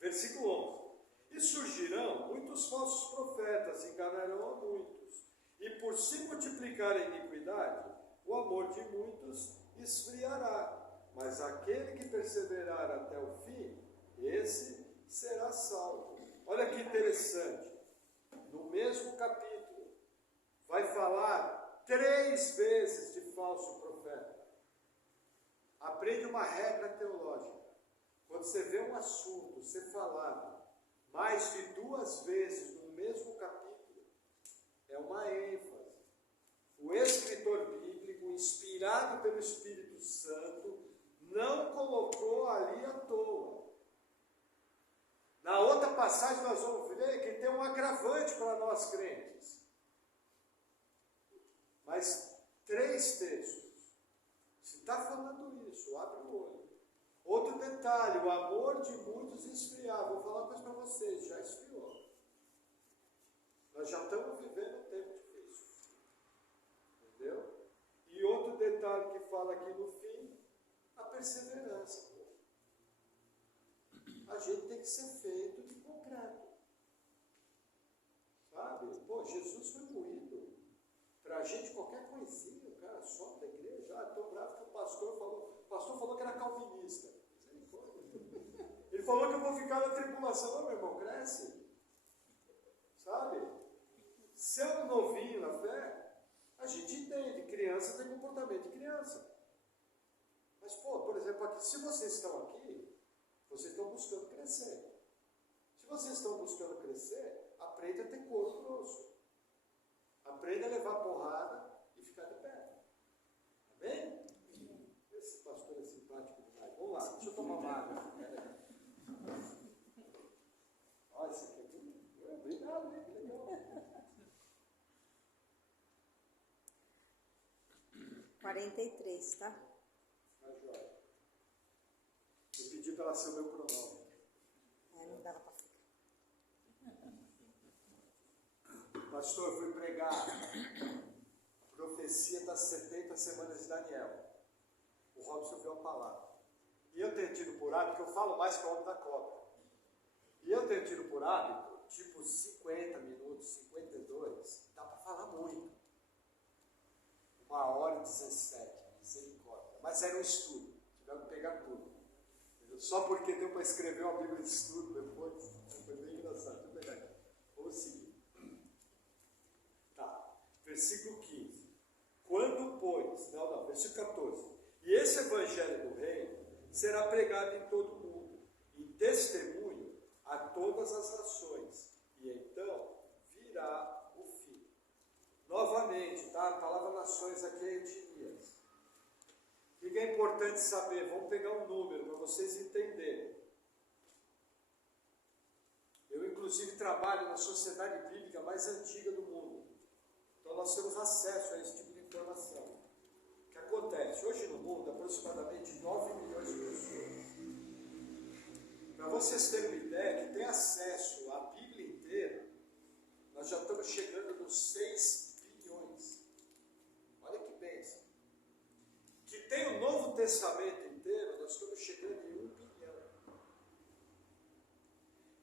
Versículo 11. E surgirão muitos falsos profetas, enganarão a muitos. E por se multiplicar a iniquidade, o amor de muitos esfriará. Mas aquele que perseverar até o fim, esse será salvo. Olha que interessante. No mesmo capítulo, vai falar 3 vezes de falso profeta. Aprende uma regra teológica. Quando você vê um assunto ser falado mais de 2 vezes no mesmo capítulo, é uma ênfase. O escritor bíblico, inspirado pelo Espírito Santo, não colocou ali à toa. Na outra passagem nós vamos ver que tem um agravante para nós crentes. Mas 3 textos. Se está falando isso, abre o olho. Outro detalhe, o amor de muitos esfriar. Vou falar uma coisa para vocês, já esfriou. Nós já estamos vivendo um tempo difícil. Entendeu? E outro detalhe que fala aqui no fim, a perseverança. A gente tem que ser feito de concreto. Sabe? Pô, Jesus foi moído. Para a gente, qualquer coisinha, o cara sobe da igreja. Ah, estou bravo que o pastor falou que era calvinista. Ele falou que eu vou ficar na tribulação. Não, meu irmão, cresce. Sabe? Sendo novinho na fé, a gente entende. Criança tem comportamento de criança. Mas, pô, por exemplo, aqui, se vocês estão aqui, vocês estão buscando crescer. Se vocês estão buscando crescer, aprenda a ter couro grosso. Aprenda a levar porrada e ficar de pé. Amém? Esse pastor é simpático demais. Vamos lá, deixa eu tomar uma água. Olha, isso aqui é bonito. Obrigado, né? Que legal. 43, tá? Tá joia. Eu pedi para ela ser o meu pronome. Não dava para ficar. Pastor, eu fui pregar a profecia das 70 semanas de Daniel. O Robson viu a palavra. E eu tenho tido por hábito, que eu falo mais que o homem da cobra. E eu tenho tido por hábito, tipo 50 minutos, 52, dá para falar muito. 1h17, misericórdia. Mas era um estudo, tiveram que pegar tudo. Só porque deu para escrever uma Bíblia de estudo depois. Foi bem engraçado. Deixa eu pegar aqui. Vamos seguir. Tá. Versículo 15. Quando, pois, versículo 14. E esse evangelho do reino será pregado em todo o mundo, em testemunho a todas as nações. E então virá o fim. Novamente, tá? A palavra nações aqui é etnias. O que é importante saber? Vamos pegar um número para vocês entenderem. Eu, inclusive, trabalho na sociedade bíblica mais antiga do mundo. Então, nós temos acesso a esse tipo de informação. O que acontece? Hoje no mundo, aproximadamente 9 milhões de pessoas. Para vocês terem uma ideia, que tem acesso à Bíblia inteira, nós já estamos chegando nos 6 bilhões. Olha que bênção. Que tem o Novo Testamento inteiro, nós estamos chegando em 1 bilhão.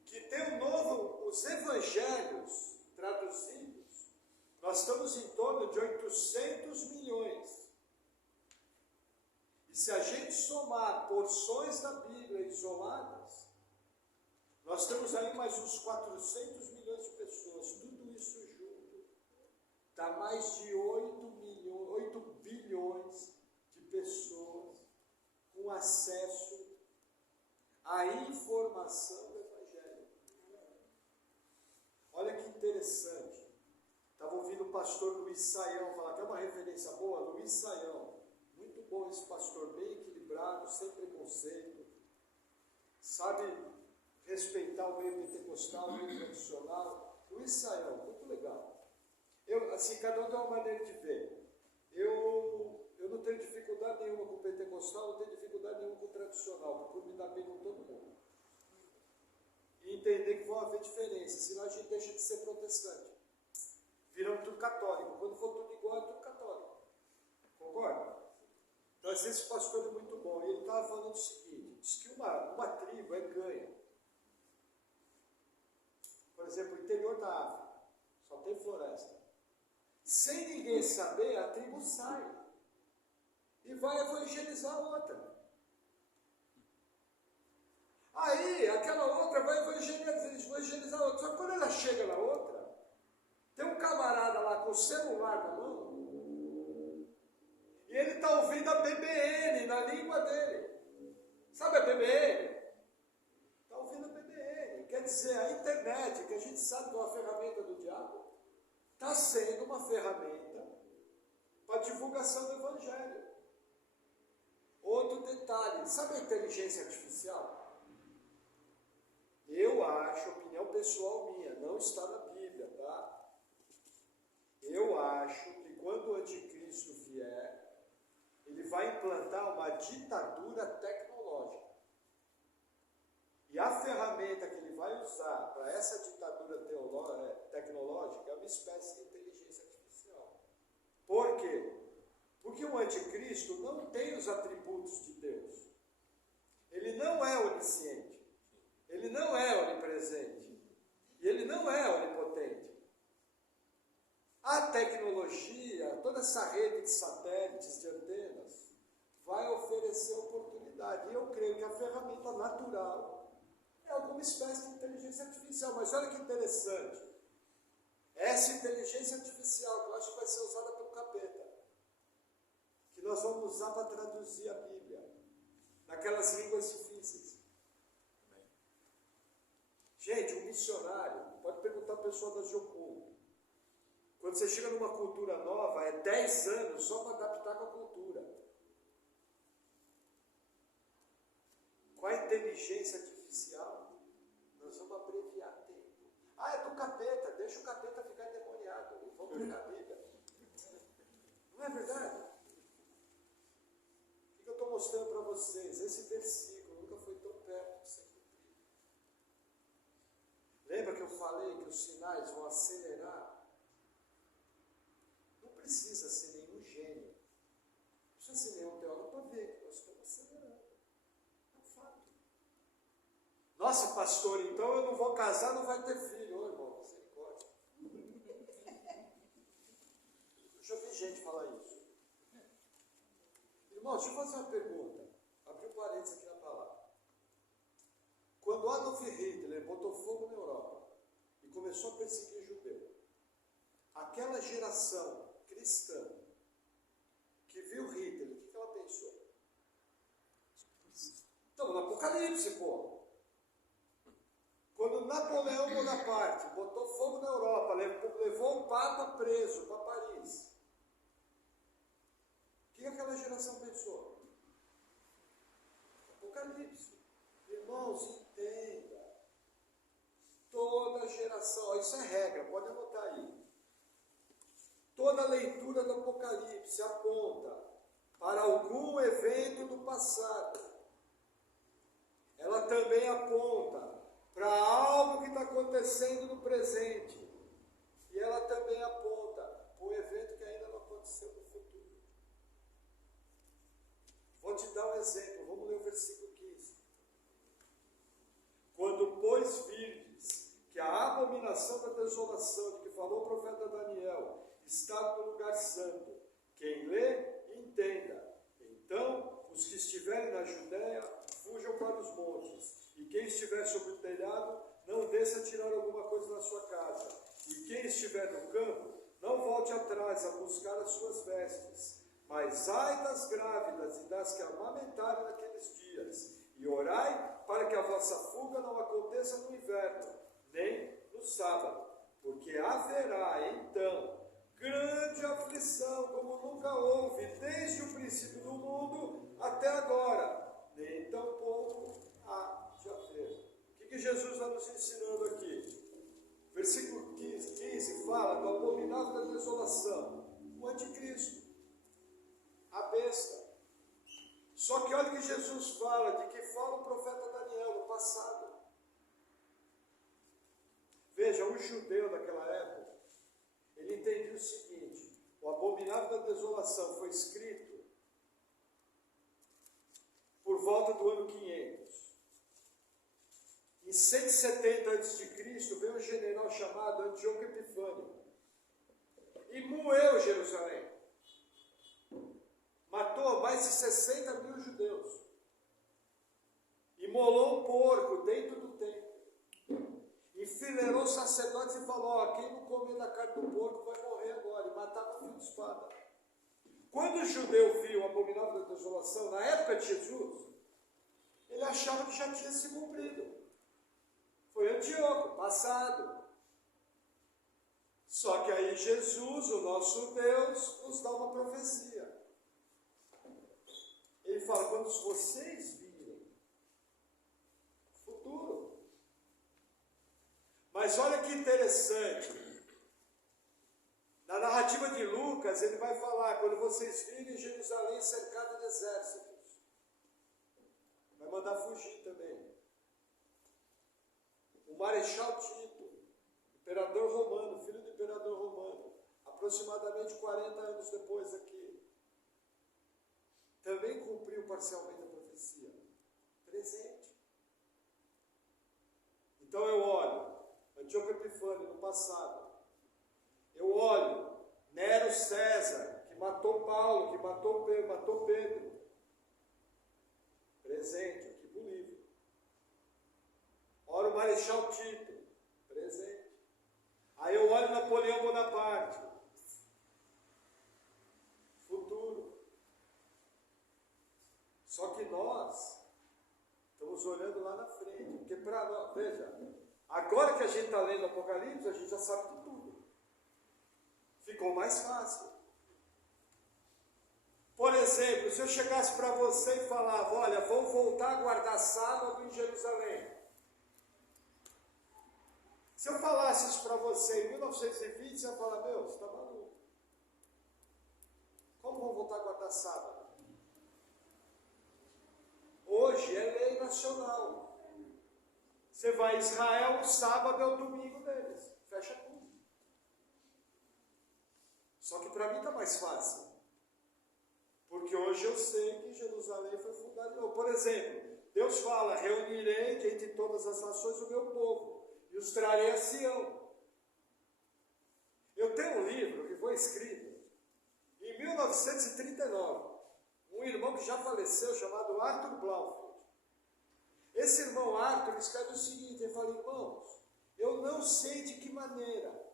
Que tem os Evangelhos traduzidos, nós estamos em torno de 800 milhões. E se a gente somar porções da Bíblia isoladas, nós temos aí mais uns 400 milhões de pessoas. Tudo isso junto dá mais de 8 bilhões de pessoas com acesso à informação do Evangelho. interessante. Estava ouvindo o pastor Luiz Saião falar, que é uma referência boa, Luiz Saião. Muito bom esse pastor, bem equilibrado, sem preconceito. Sabe respeitar o meio pentecostal, o meio tradicional. Luiz Saião, muito legal. Assim, cada um tem uma maneira de ver. Eu não tenho dificuldade nenhuma com o pentecostal, não tenho dificuldade nenhuma com o tradicional, procuro me dar bem com todo mundo. E entender que vão haver diferenças, senão a gente deixa de ser protestante. Viramos tudo católico. Quando for tudo igual, é tudo católico. Concorda? Então, esse pastor é muito bom. E ele estava falando o seguinte: diz que uma tribo é ganha. Por exemplo, o interior da África, só tem floresta. Sem ninguém saber, a tribo sai e vai evangelizar a outra. Aí, aquela outra vai evangelizar a outra. Só que quando ela chega na outra, tem um camarada lá com o celular na mão e ele está ouvindo a BBN na língua dele. Sabe a BBN? Está ouvindo a BBN. Quer dizer, a internet, que a gente sabe que é uma ferramenta do diabo, está sendo uma ferramenta para a divulgação do Evangelho. Outro detalhe, sabe a inteligência artificial? Eu acho, opinião pessoal minha, não está na Bíblia, tá? Eu acho que quando o anticristo vier, ele vai implantar uma ditadura tecnológica. E a ferramenta que ele vai usar para essa ditadura tecnológica é uma espécie de inteligência artificial. Por quê? Porque o anticristo não tem os atributos de Deus. Ele não é onisciente. Ele não é onipresente. E ele não é onipotente. A tecnologia, toda essa rede de satélites, de antenas, vai oferecer oportunidade. E eu creio que a ferramenta natural é alguma espécie de inteligência artificial. Mas olha que interessante. Essa inteligência artificial, que eu acho que vai ser usada pelo capeta, que nós vamos usar para traduzir a Bíblia naquelas línguas difíceis. Gente, um missionário, pode perguntar a pessoa da Jocum. Quando você chega numa cultura nova, é 10 anos só para adaptar com a cultura. Com a inteligência artificial, nós vamos abreviar tempo. Ah, é do capeta, deixa o capeta ficar endemoniado. Vamos pregar a Bíblia. Não é verdade? O que eu estou mostrando para vocês? Esse versículo nunca foi tão perto de ser cumprido. Lembra que eu falei que os sinais vão acelerar? Não precisa ser nenhum gênio. Não precisa ser nenhum teólogo para ver que nós estamos acelerando. É um fato. Nossa, pastor, então eu não vou casar, não vai ter filho. Ô, irmão, misericórdia. Eu já ouvi gente falar isso. Irmão, deixa eu fazer uma pergunta. Abri um parênteses aqui na palavra. Quando Adolf Hitler botou fogo na Europa e começou a perseguir judeu, aquela geração cristã que viu Hitler, o que ela pensou? Estamos no Apocalipse, pô. Quando Napoleão Bonaparte botou fogo na Europa, levou o Papa preso para Paris, o que aquela geração pensou? Apocalipse. Irmãos, entenda. Toda geração, isso é regra, pode anotar aí. Toda leitura do Apocalipse aponta para algum evento do passado. Ela também aponta para algo que está acontecendo no presente. E ela também aponta para um evento que ainda não aconteceu no futuro. Vou te dar um exemplo, vamos ler o versículo 15. Quando, pois, virdes que a abominação da desolação de que falou o profeta Daniel está no lugar santo, quem lê, entenda. Então, os que estiverem na Judéia, fujam para os montes. E quem estiver sobre o telhado, não desça a tirar alguma coisa na sua casa. E quem estiver no campo, não volte atrás a buscar as suas vestes. Mas ai das grávidas e das que amamentarem naqueles dias. E orai para que a vossa fuga não aconteça no inverno, nem no sábado. porque haverá então grande aflição, como nunca houve, desde o princípio do mundo até agora, nem tampouco há de haver. O que Jesus está nos ensinando aqui? Versículo 15 fala do abominável da desolação, o anticristo, a besta. Só que olha o que Jesus fala, de que fala o profeta Daniel no passado. Veja, o judeu daquela época, ele entendia o seguinte: o abominável da desolação foi escrito por volta do ano 500. Em 170 a.C. veio um general chamado Antíoco Epifânio e moeu Jerusalém. Matou mais de 60 mil judeus. Imolou um porco dentro do templo. Enfileirou os sacerdotes e falou: ó, quem não comer da carne do porco vai morrer agora. E matava fio de espada. Quando o judeu viu o abominável da desolação, na época de Jesus, ele achava que já tinha se cumprido. Foi Antíoco, passado. Só que aí Jesus, o nosso Deus, nos dá uma profecia. Ele fala: quando vocês virem futuro. Mas olha que interessante. Na narrativa de Lucas, ele vai falar: quando vocês virem Jerusalém cercada de exércitos. Vai mandar fugir também. O Marechal Tito, imperador romano, filho do imperador romano, aproximadamente 40 anos depois aqui, também cumpriu parcialmente a profecia. Presente. Então eu olho Antíoco Epifânio no passado. Eu olho Nero César, que matou Paulo, que matou Pedro. Presente, aqui pro livro. Olho o Marechal Tito. Presente. Aí eu olho Napoleão Bonaparte. Futuro. Só que nós estamos olhando lá na frente. Porque para nós, veja, agora que a gente está lendo Apocalipse, a gente já sabe de tudo. Ficou mais fácil. Por exemplo, se eu chegasse para você e falava: olha, vou voltar a guardar sábado em Jerusalém. Se eu falasse isso para você em 1920, você ia falar: meu, você está maluco. Como vão voltar a guardar sábado? Hoje é lei nacional. Você vai a Israel, o sábado é o domingo deles. Fecha tudo. Só que para mim está mais fácil. Porque hoje eu sei que Jerusalém foi fundada de novo. Por exemplo, Deus fala: reunirei dentre todas as nações o meu povo e os trarei a Sião. Eu tenho um livro que foi escrito em 1939. Um irmão que já faleceu, chamado Arthur Blaufield. Esse irmão Arthur escreve o seguinte: ele fala: irmãos, eu não sei de que maneira,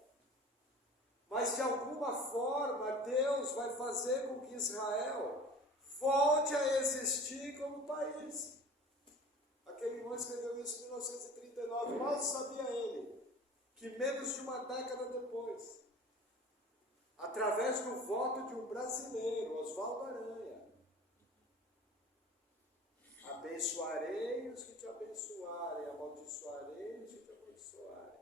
mas de alguma forma Deus vai fazer com que Israel volte a existir como país. Aquele irmão escreveu isso em 1939. Mal sabia ele que menos de uma década depois, através do voto de um brasileiro, Oswaldo Aranha, abençoarei os que te abençoarem, amaldiçoarei os que te abençoarem.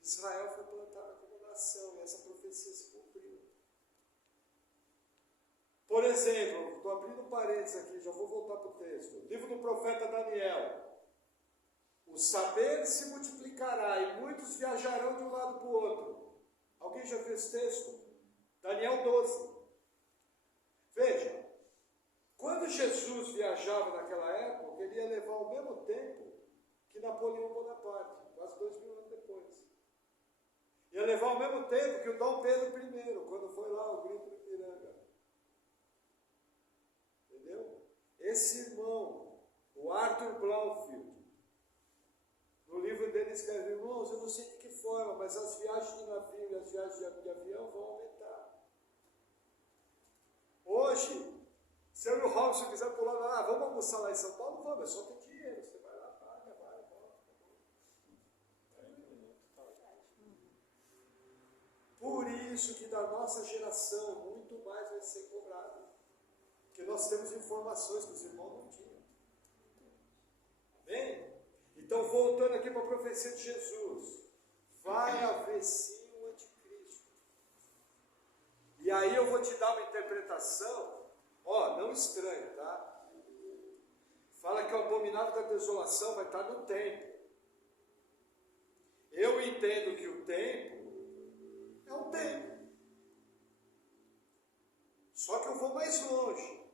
Israel foi plantada como nação e essa profecia se cumpriu. Por exemplo, estou abrindo um parênteses aqui, já vou voltar para o texto. Livro do profeta Daniel. O saber se multiplicará e muitos viajarão de um lado para o outro. Alguém já viu esse texto? Daniel 12. Veja, quando Jesus viajava naquela época, ele ia levar ao mesmo tempo que Napoleão Bonaparte, quase 2000 anos depois. Ia levar ao mesmo tempo que o Dom Pedro I, quando foi lá o grito do Ipiranga. Entendeu? Esse irmão, o Arthur Blaufield, no livro dele escreve: irmãos, eu não sei de que forma, mas as viagens de navio e as viagens de avião vão aumentar. Hoje, se eu e o Robson quiser pular lá, vamos almoçar lá em São Paulo, vamos, é só ter dinheiro. Você vai lá, paga, vai, volta. isso que da nossa geração muito mais vai ser cobrado. Porque nós temos informações que os irmãos não tinham. Amém? Então, voltando aqui para a profecia de Jesus. Vai haver sim um anticristo. E aí eu vou te dar uma interpretação, não estranha, tá? Fala que o abominável da desolação vai estar no templo. Eu entendo que o templo é um templo. Só que eu vou mais longe.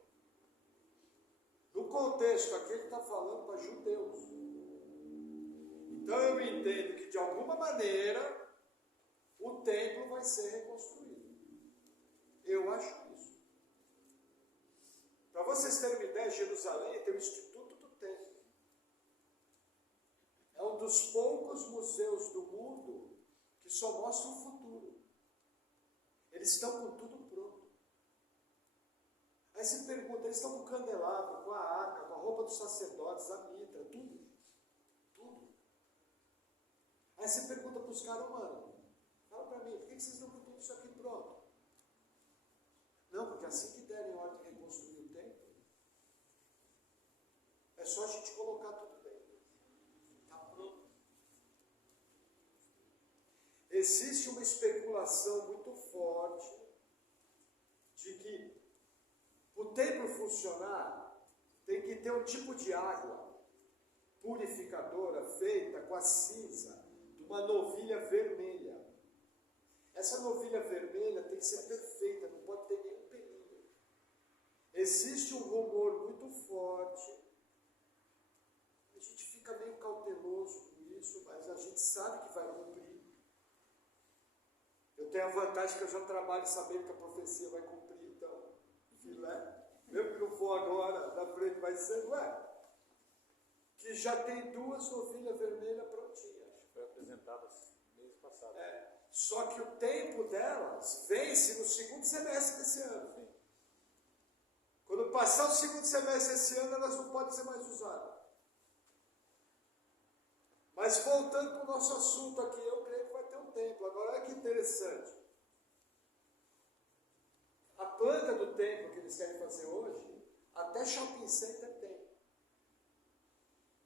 No contexto aqui ele está falando para judeus. Então eu entendo que de alguma maneira o templo vai ser reconstruído. Eu acho isso. Para vocês terem uma ideia, Jerusalém tem o Instituto do Templo. É um dos poucos museus do mundo que só mostra o futuro. Eles estão com tudo pronto. Aí você pergunta, eles estão com o candelabro, com a arca, com a roupa dos sacerdotes, a mitra, tudo. Tudo. Aí você pergunta para os caras, mano, fala para mim, por que vocês estão com tudo isso aqui pronto? Não, porque assim que derem ordem de reconstruir o templo, é só a gente colocar tudo dentro. Está pronto. Existe uma especulação muito forte de que o templo funcionar tem que ter um tipo de água purificadora feita com a cinza de uma novilha vermelha. Essa novilha vermelha tem que ser perfeita, não pode ter nenhum pelinho. Existe um rumor muito forte, a gente fica meio cauteloso com isso, mas a gente sabe que vai cumprir. Eu tenho a vantagem que eu já trabalho sabendo que a profecia vai cumprir, então, filé. Mesmo que não for agora, na frente vai ser, que já tem 2 novilhas vermelhas prontinhas. Foi apresentado mês passado. Só que o tempo delas vence no segundo semestre desse ano. Sim. Quando passar o segundo semestre desse ano, elas não podem ser mais usadas. Mas voltando para o nosso assunto aqui, eu creio que vai ter um templo. Agora, olha que interessante. A planta do templo que eles querem fazer hoje, até shopping center tem.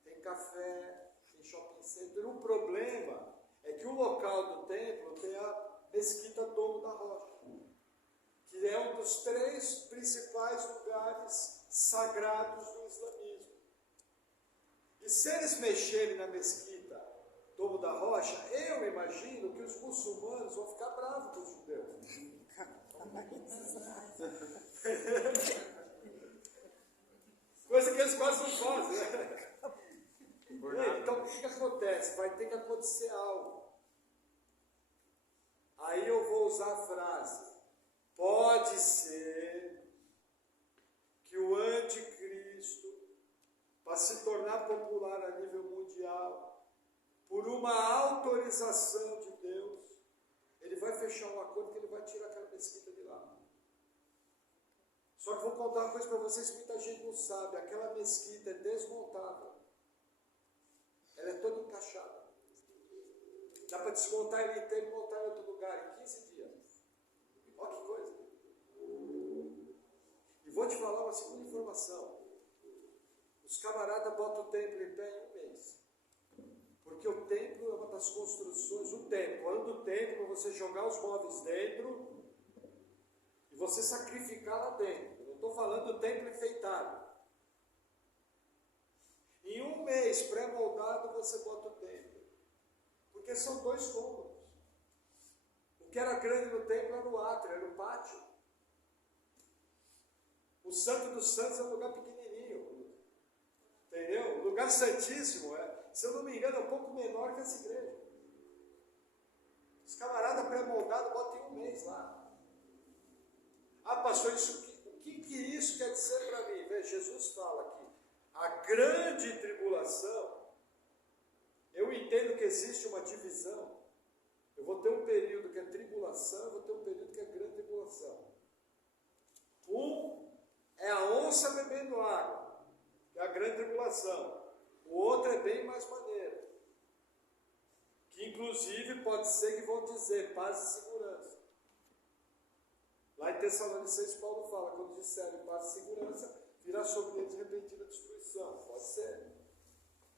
Tem café, tem shopping center. O problema é que o local do templo tem a mesquita Domo da Rocha, que é um dos 3 principais lugares sagrados do islamismo. E se eles mexerem na mesquita Domo da Rocha, eu imagino que os muçulmanos vão ficar bravos com os judeus. Coisa que eles quase não fazem, né? Então o que acontece? Vai ter que acontecer algo. Aí eu vou usar a frase: pode ser que o anticristo, para se tornar popular a nível mundial, por uma autorização de Deus, ele vai fechar um acordo que ele vai tirar aquela mesquita de lá. Só que vou contar uma coisa para vocês que muita gente não sabe: aquela mesquita é desmontável. Ela é toda encaixada. Dá para desmontar ela inteira e montar em outro lugar em 15 dias. Olha que coisa. E vou te falar uma segunda informação. Os camaradas botam o templo em pé em 1 mês. Porque o templo é uma das construções, o templo, ano do templo, é você jogar os móveis dentro e você sacrificar lá dentro. Eu não estou falando do templo enfeitado. Em 1 mês pré-moldado você bota o templo. Porque são 2 cômodos. O que era grande no templo era o átrio, era o pátio. O Santo dos Santos é um lugar pequenininho. Entendeu? O lugar santíssimo se eu não me engano, é um pouco menor que essa igreja. Os camaradas pré-moldados botam em 1 mês lá. Ah, pastor, o que isso quer dizer para mim? Veja, Jesus fala aqui. A grande tribulação, eu entendo que existe uma divisão. Eu vou ter um período que é tribulação, eu vou ter um período que é grande tribulação. Um é a onça bebendo água, que é a grande tribulação. O outro é bem mais maneiro. Que inclusive pode ser que vão dizer paz e segurança. Lá em Tessalonicenses, Paulo fala, quando disserem paz e segurança, virá sobre eles repentina destruição. Pode ser.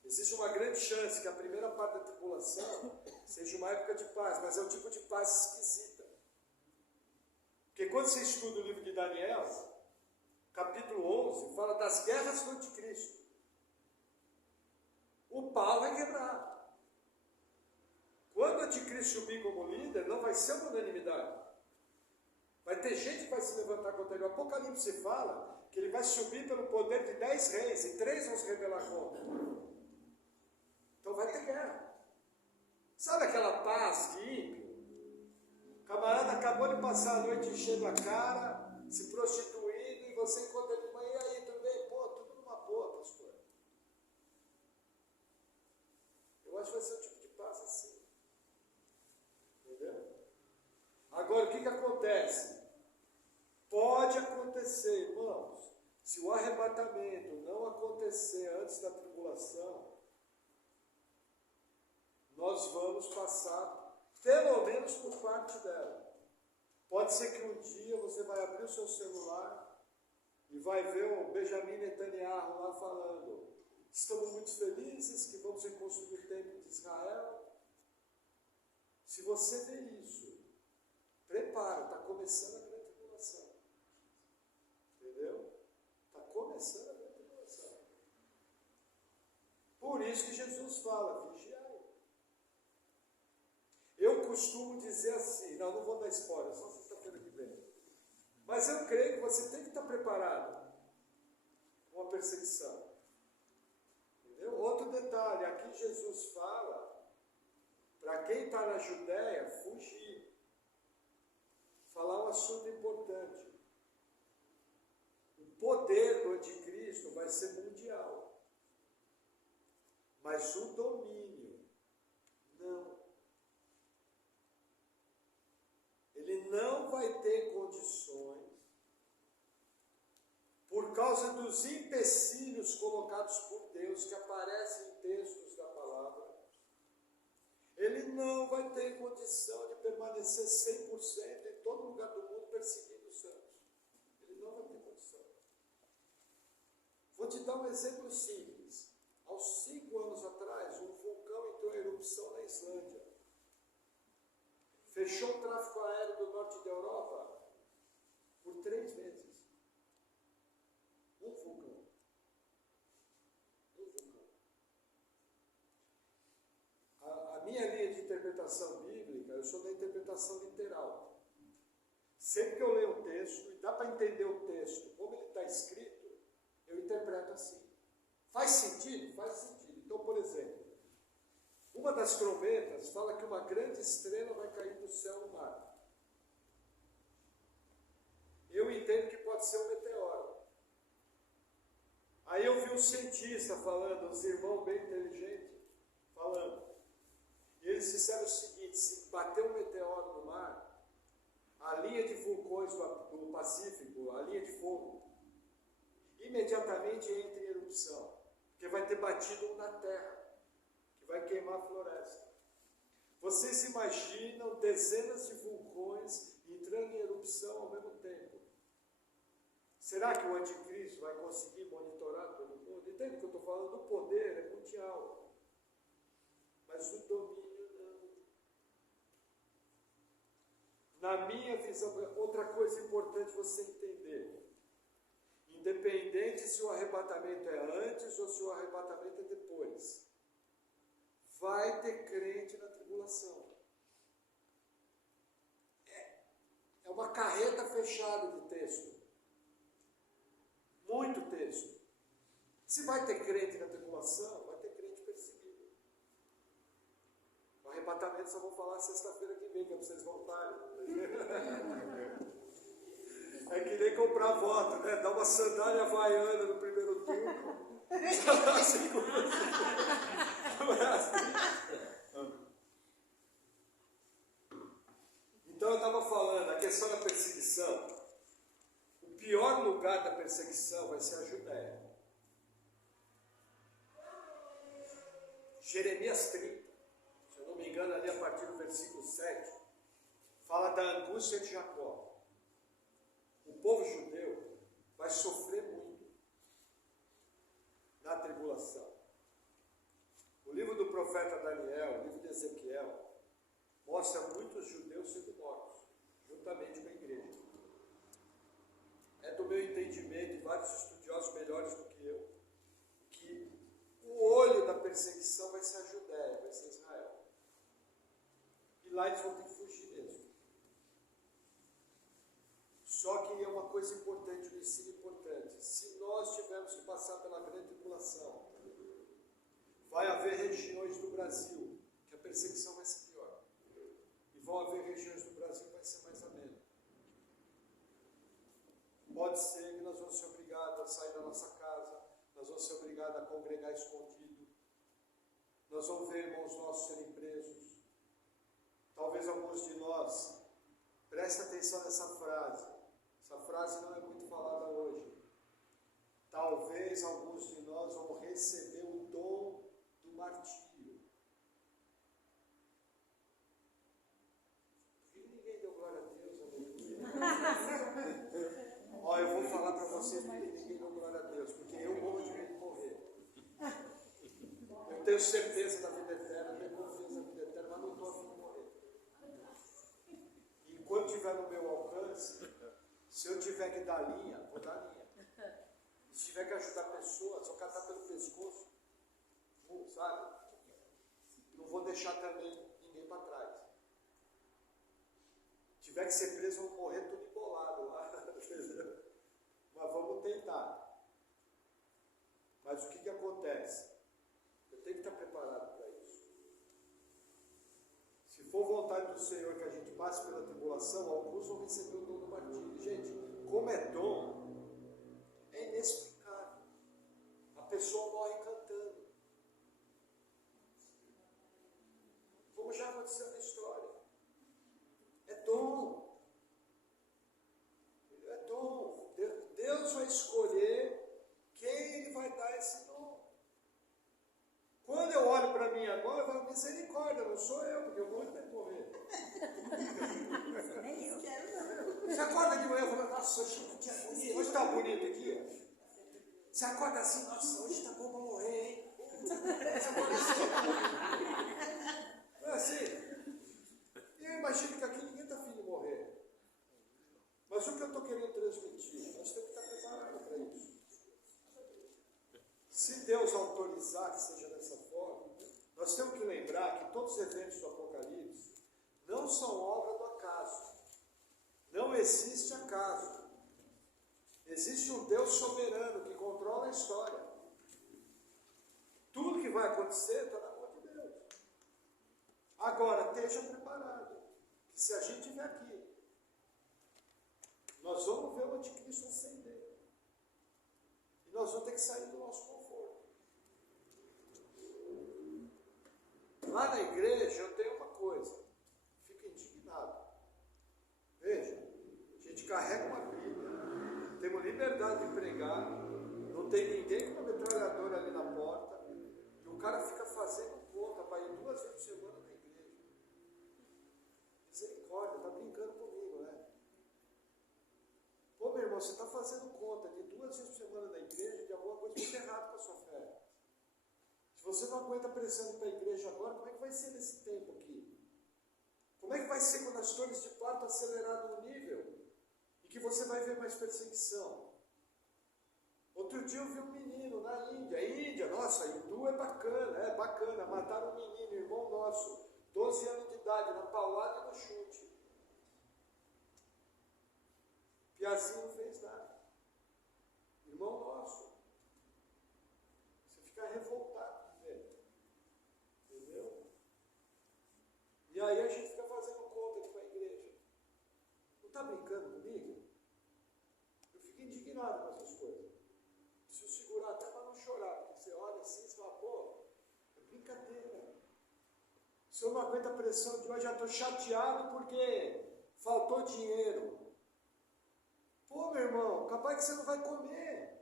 Existe uma grande chance que a primeira parte da tribulação seja uma época de paz, mas é um tipo de paz esquisita. Porque quando você estuda o livro de Daniel, capítulo 11, fala das guerras do anticristo. O pau vai quebrar. Quando o anticristo subir como líder, não vai ser uma unanimidade. Vai ter gente que vai se levantar contra ele. O Apocalipse fala que ele vai subir pelo poder de 10 reis, e 3 vão se rebelar contra. Então vai ter guerra. Sabe aquela paz de ímpio? O camarada acabou de passar a noite enchendo a cara, se prostituindo, e você encontra ele de manhã, e aí, tudo bem? Pô, tudo numa boa, pastor. Eu acho que vai ser um tipo de paz assim. Entendeu? Agora, o que acontece? Pode acontecer, irmãos, se o arrebatamento não acontecer antes da tribulação, nós vamos passar, pelo menos por parte dela. Pode ser que um dia você vai abrir o seu celular e vai ver o Benjamin Netanyahu lá falando: estamos muito felizes que vamos reconstruir o templo de Israel. Se você vê isso, prepara, está começando a grande tribulação. Entendeu? Está começando a grande tribulação. Por isso que Jesus fala, vigiai. Eu costumo dizer assim, não vou dar spoiler, só sexta-feira que vem. Mas eu creio que você tem que estar preparado com a perseguição. Entendeu? Outro detalhe, aqui Jesus fala, para quem está na Judéia, fugir. Falar um assunto importante. O poder do anticristo vai ser mundial. Mas o domínio, não. Ele não vai ter condições, por causa dos empecilhos colocados por Deus, que aparecem em textos da palavra, ele não vai ter condição de permanecer 100% em todo lugar do mundo perseguindo os santos. Ele não vai ter condição. Vou te dar um exemplo simples. Aos 5 anos atrás, um vulcão entrou em erupção na Islândia. Fechou o tráfego aéreo do norte da Europa por 3 meses. Um vulcão. A minha linha de interpretação bíblica, eu sou da interpretação literal. Sempre que eu leio o texto, e dá para entender o texto, como ele está escrito, eu interpreto assim. Faz sentido? Faz sentido. Então, por exemplo, uma das trombetas fala que uma grande estrela vai cair do céu no mar. Eu entendo que pode ser um meteoro. Aí eu vi um cientista falando, uns irmãos bem inteligentes, falando. E eles disseram o seguinte: se bater um meteoro no mar, a linha de vulcões do Pacífico, a linha de fogo, imediatamente entra em erupção, porque vai ter batido um na terra, que vai queimar a floresta. Vocês imaginam dezenas de vulcões entrando em erupção ao mesmo tempo? Será que o anticristo vai conseguir monitorar todo mundo? Entende o que eu estou falando? O poder é mundial, mas o domínio não. Na minha visão, outra coisa importante você entender: independente se o arrebatamento é antes ou se o arrebatamento é depois, vai ter crente na tribulação. É uma carreta fechada de texto. Muito texto. Se vai ter crente na tribulação, vai ter crente perseguido. O arrebatamento só vou falar sexta-feira que vem, que é para vocês voltarem. É que nem comprar voto, né? Dá uma sandália havaiana no primeiro turno. Na segunda. Não é assim? Então eu estava falando, a questão da perseguição. O pior lugar da perseguição vai ser a Judéia. Jeremias 30, se eu não me engano, ali a partir do versículo 7, fala da angústia de Jacó. o povo judeu vai sofrer muito na tribulação. O livro do profeta Daniel, o livro de Ezequiel, mostra muitos judeus sendo mortos, juntamente com a igreja. É do meu entendimento, e vários estudiosos melhores do que eu, que o olho da perseguição vai ser a Judéia, vai ser Israel. E lá eles vão ter que fugir mesmo. Só que é uma coisa importante, um ensino importante. Se nós tivermos que passar pela grande tribulação, vai haver regiões do Brasil que a perseguição vai ser pior. E vão haver regiões do Brasil que vai ser mais ameno. Pode ser que nós vamos ser obrigados a sair da nossa casa, nós vamos ser obrigados a congregar escondido, nós vamos ver irmãos nossos serem presos. Talvez alguns de nós, prestem atenção nessa frase. Essa frase não é muito falada hoje. Talvez alguns de nós vão receber o dom do martírio. Por que ninguém deu glória a Deus? Ó, eu vou falar para vocês porque ninguém deu glória a Deus, porque eu morro de medo de morrer. Eu tenho certeza da vida eterna, eu tenho confiança da vida eterna, mas não estou a fim de morrer. E enquanto estiver no meu alcance, se eu tiver que dar linha, vou dar linha. Se tiver que ajudar pessoas, vou catar pelo pescoço, sabe? Não vou deixar também ninguém para trás. Se tiver que ser preso, vou morrer tudo embolado lá. Mas vamos tentar. Mas o que acontece? Eu tenho que estar preparado para isso. Se for vontade do Senhor que a gente passe pela tribulação, alguns vão receber o dom do martírio. Gente, como é dom, é inexplicável. A pessoa morre cantando. Como já aconteceu na história. É dom. É dom. Deus vai escolher quem Ele vai dar esse dom. Quando eu olho para mim agora, eu falo, misericórdia, não sou eu, porque eu vou morrer. Nem eu quero, não. Você acorda de manhã e fala, nossa, hoje está bonito aqui. Você acorda assim, nossa, hoje está bom para morrer, hein? Você acorda assim. Não é assim? E eu imagino que aqui ninguém está afim de morrer. Mas o que eu estou querendo transmitir, nós temos que estar preparados para isso. Se Deus autorizar que seja dessa forma, nós temos que lembrar que todos os eventos do Apocalipse não são obra do acaso. Não existe acaso. Existe um Deus soberano que controla a história. Tudo que vai acontecer está na mão de Deus. Agora, esteja preparado. Que se a gente estiver aqui, nós vamos ver o anticristo ascender. E nós vamos ter que sair do nosso conforto. Lá na igreja eu tenho uma coisa. Fico indignado. Veja, a gente carrega uma Bíblia, temos liberdade de pregar, não tem ninguém com uma metralhadora ali na porta, e o cara fica fazendo conta, vai ir 2 vezes por semana na igreja. Misericórdia, está brincando comigo, né? Pô, meu irmão, você está fazendo conta de 2 vezes por semana na igreja de alguma coisa muito errada com a sua fé. Se você não aguenta pressão para a igreja agora, como é que vai ser nesse tempo aqui? Como é que vai ser quando as torres de parto acelerarem no nível e que você vai ver mais perseguição? Outro dia eu vi um menino na Índia, nossa, hindu é bacana, mataram um menino, irmão nosso, 12 anos de idade, na paulada e no chute. Piazinho não fez nada. Irmão nosso. Você fica revoltado de ver. Entendeu? E aí a gente fica fazendo conta aqui com a igreja. Não está brincando comigo? Eu fico indignado com essas coisas. Preciso segurar até para não chorar. Porque você olha assim e fala, pô, é brincadeira. Se eu não aguento a pressão de hoje, já estou chateado porque faltou dinheiro. Pô, meu irmão, capaz que você não vai comer.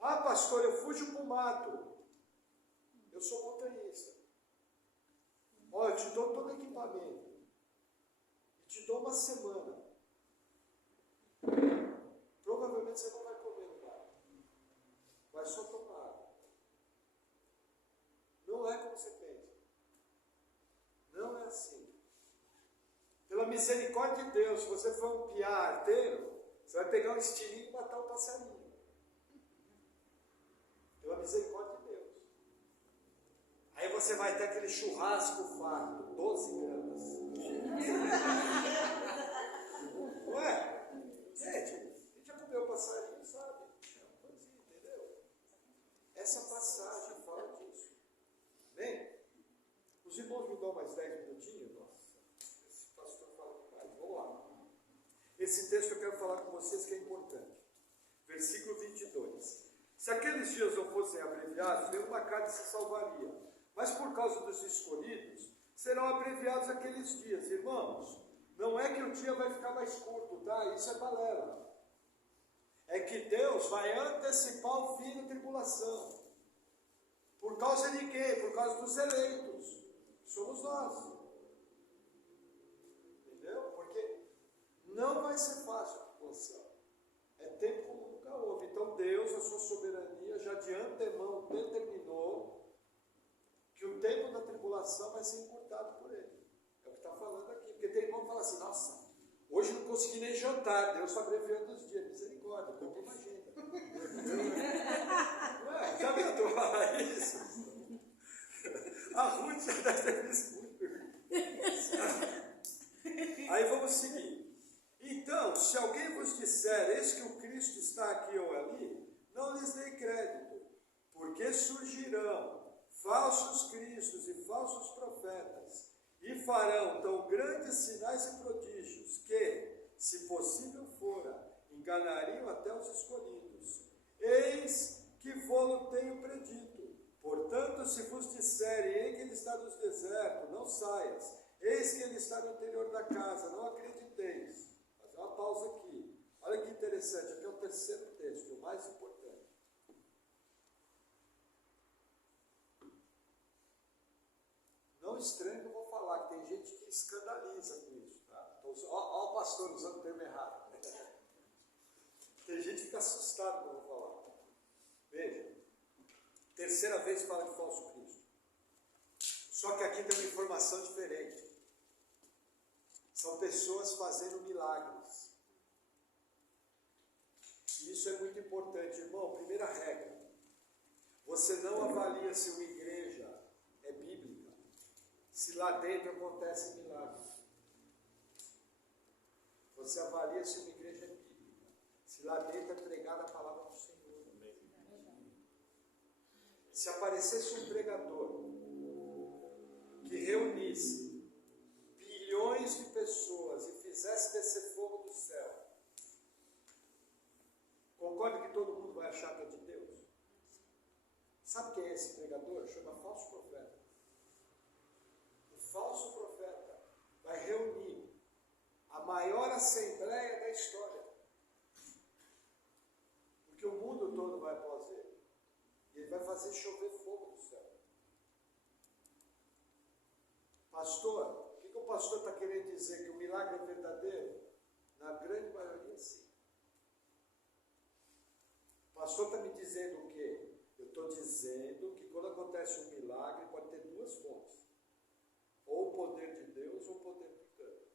Ah, pastor, eu fujo para o mato. Eu sou montanhista. Olha, eu te dou todo o equipamento. E te dou uma semana. Provavelmente você não vai comer no bar. Vai só tomar água. Não é como você pensa. Não é assim. Pela misericórdia de Deus, se você for um piá arteiro, você vai pegar um estilingue e matar um passarinho. Pela misericórdia de Deus. Aí você vai ter aquele churrasco farto, 12 gramas. Não é? Gente, a gente já comeu passarinho, sabe? É uma coisinha, entendeu? Essa passagem fala disso. Bem, os irmãos me dão mais 10 minutinhos? Nossa, esse pastor fala demais. Vamos lá. Esse texto eu quero falar com vocês que é importante. Versículo 22. Se aqueles dias não fossem abreviados, nenhuma carne se salvaria. Mas por causa dos escolhidos, serão abreviados aqueles dias. Irmãos, não é que o dia vai ficar mais curto, tá? Isso é balela. É que Deus vai antecipar o fim da tribulação. Por causa de quê? Por causa dos eleitos. Somos nós. Entendeu? Porque não vai ser fácil a tribulação. É tempo como nunca houve. Então Deus, a sua soberania, já de antemão determinou que o tempo da tribulação vai ser encurtado por Ele. É o que está falando aqui. Porque tem irmão que fala assim, nossa, hoje não consegui nem jantar, Deus está abreviando os dias. Misericórdia, compra uma agenda. Ué, já tentou falar isso? A Ruth já deve ter visto muito. Aí vamos seguir. Então, se alguém vos disser, eis que o Cristo está aqui ou ali, não lhes dê crédito, porque surgirão falsos cristos e falsos profetas, e farão tão grandes sinais e prodígios, que, se possível fora, enganariam até os escolhidos. Eis que vô-lo tenho predito. Portanto, se vos disserem, eis que ele está nos desertos, não saias. Eis que ele está no interior da casa, não acrediteis. Vou fazer uma pausa aqui. Olha que interessante, aqui é o terceiro texto, o mais importante. Não estranho que eu vou falar, que tem gente que escandaliza com isso. Tá? Olha o pastor usando o termo errado. Tem gente que fica assustado quando eu vou falar. Veja, terceira vez fala de falso Cristo. Só que aqui tem uma informação diferente. São pessoas fazendo milagres. E isso é muito importante, irmão. Primeira regra: você não avalia se uma igreja é bíblica se lá dentro acontecem milagres. Você avalia se uma igreja é bíblica se lá dentro é pregada a palavra do Senhor. Se aparecesse um pregador que reunisse bilhões de pessoas e fizesse descer fogo do céu, concorda que todo mundo vai achar que é de Deus? Sabe quem é esse pregador? Chama falso profeta. O falso profeta vai reunir a maior assembleia da história, porque o mundo todo vai após ele. E ele vai fazer chover fogo do céu. Pastor, o que o pastor está querendo dizer? Que o milagre é verdadeiro? Na grande maioria, sim. O pastor está me dizendo o quê? Eu estou dizendo que quando acontece um milagre, pode ter duas fontes. Ou o poder de Deus, ou o poder do engano.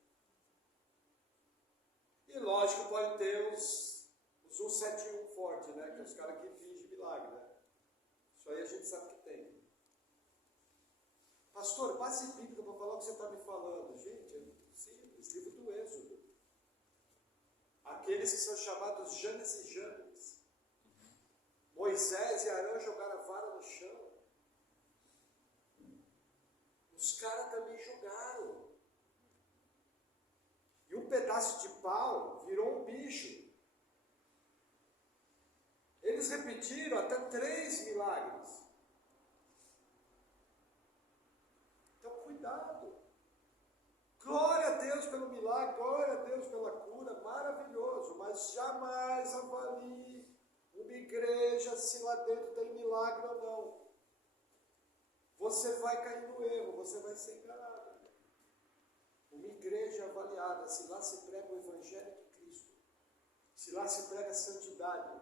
E lógico, pode ter os 171 forte, né? Que é os caras que fingem milagre, né? Isso aí a gente sabe que tem. Pastor, base bíblica para falar o que você está me falando. Gente, é simples, livro do Êxodo. Aqueles que são chamados Janes e Jambres. Moisés e Arão jogaram a vara no chão. Os caras também jogaram. E um pedaço de pau virou um bicho. Eles repetiram até 3 milagres. Então, cuidado. Glória a Deus pelo milagre, glória a Deus pela cura, maravilhoso. Mas jamais avalie uma igreja se lá dentro tem milagre ou não. Você vai cair no erro, você vai ser enganado. Uma igreja avaliada, se lá se prega o Evangelho de Cristo, se lá se prega a santidade,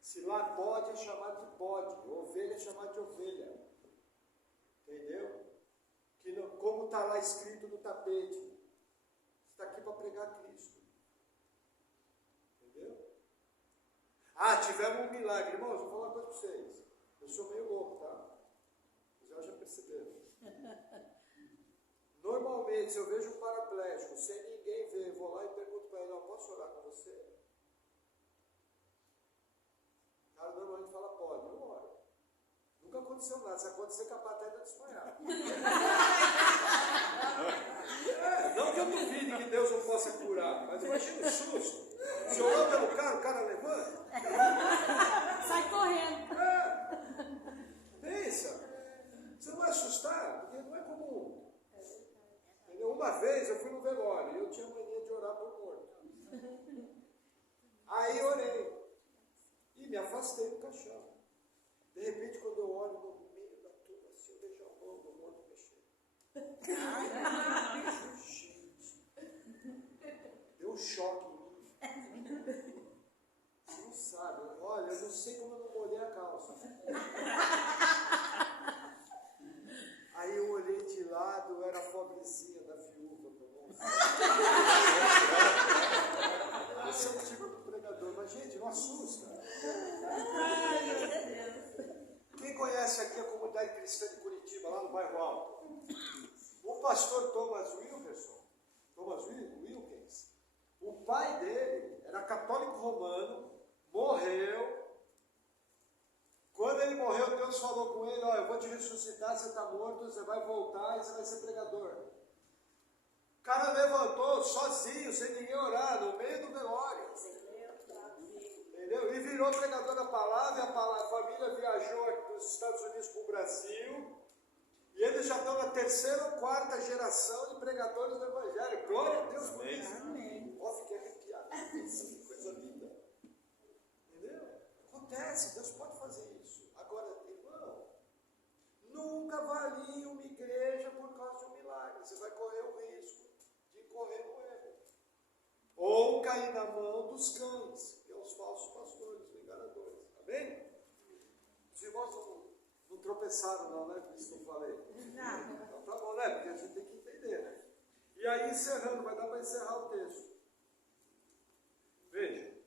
se lá bode é chamado de bode, ovelha é chamado de ovelha. Entendeu? Que não, como está lá escrito no tapete, está aqui para pregar Cristo. Entendeu? Ah, tivemos um milagre. Irmãos, vou falar uma coisa para vocês. Eu sou meio louco, tá? Vocês já perceberam. Normalmente, se eu vejo um paraplégico, sem ninguém ver, eu vou lá e pergunto para ele, posso orar com você? O cara normalmente fala, pode, eu oro. Nunca aconteceu nada, se acontecer capaz até de desmaiar. Não que eu duvide que Deus não possa curar, mas imagina o susto. Se eu oro pelo cara, o cara levanta. Sai correndo. Pensa. Você não vai assustar, porque não é comum. Entendeu? Uma vez eu fui no velório e eu tinha mania de orar por morto. Aí orei. E me afastei do caixão. De repente, quando eu olho no meio da turma, assim, eu vejo a mão do morto mexendo. Gente, deu um choque em mim. Você não sabe. Olha, eu não sei como eu não molhei a calça. Aí eu olhei de lado, era a pobrezinha da viúva. Esse é o tipo de pregador. Mas, gente, não assusta. Quem conhece aqui a comunidade cristã de Curitiba, lá no bairro Alto? O pastor Thomas Wilkins, o pai dele era católico romano, morreu. Quando ele morreu, Deus falou com ele, eu vou te ressuscitar, você está morto, você vai voltar e você vai ser pregador. O cara levantou sozinho, sem ninguém orar, no meio do velório. Entendeu? E virou pregador da palavra, a família viajou dos Estados Unidos para o Brasil, e eles já estão na terceira ou quarta geração de pregadores do Evangelho. Glória a Deus por isso. Amém. Ó, fiquei arrepiado. Que coisa linda. Entendeu? Acontece, Deus pode fazer isso. Agora, irmão, nunca avalie uma igreja por causa de um milagre. Você vai correr o risco de correr no erro. Ou cair na mão dos cães, que são os falsos pastores, os enganadores. Amém? Os irmãos não tropeçaram não, né? Por isso que eu falei. Não. Então tá bom, né? Porque a gente tem que entender, né? E aí, encerrando, vai dar para encerrar o texto. Veja.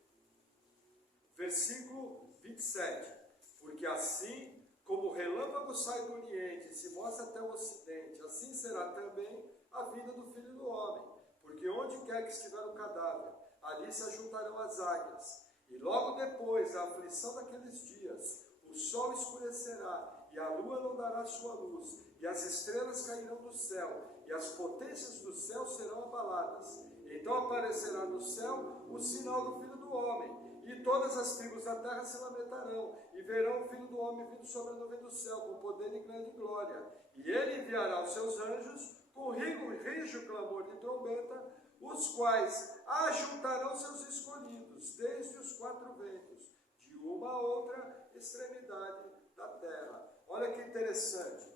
Versículo 27. Porque assim como o relâmpago sai do oriente e se mostra até o ocidente, assim será também a vida do Filho do Homem. Porque onde quer que estiver o cadáver, ali se ajuntarão as águias. E logo depois da aflição daqueles dias, o sol escurecerá, e a lua não dará sua luz, e as estrelas cairão do céu, e as potências do céu serão abaladas. Então aparecerá no céu o sinal do Filho do Homem, e todas as tribos da terra se lamentarão, e verão o Filho do Homem vindo sobre a nuvem do céu, com poder e grande glória. E ele enviará os seus anjos, com rijo clamor de trombeta, os quais ajuntarão seus escolhidos, desde os quatro ventos, de uma a outra extremidade da terra. Olha que interessante.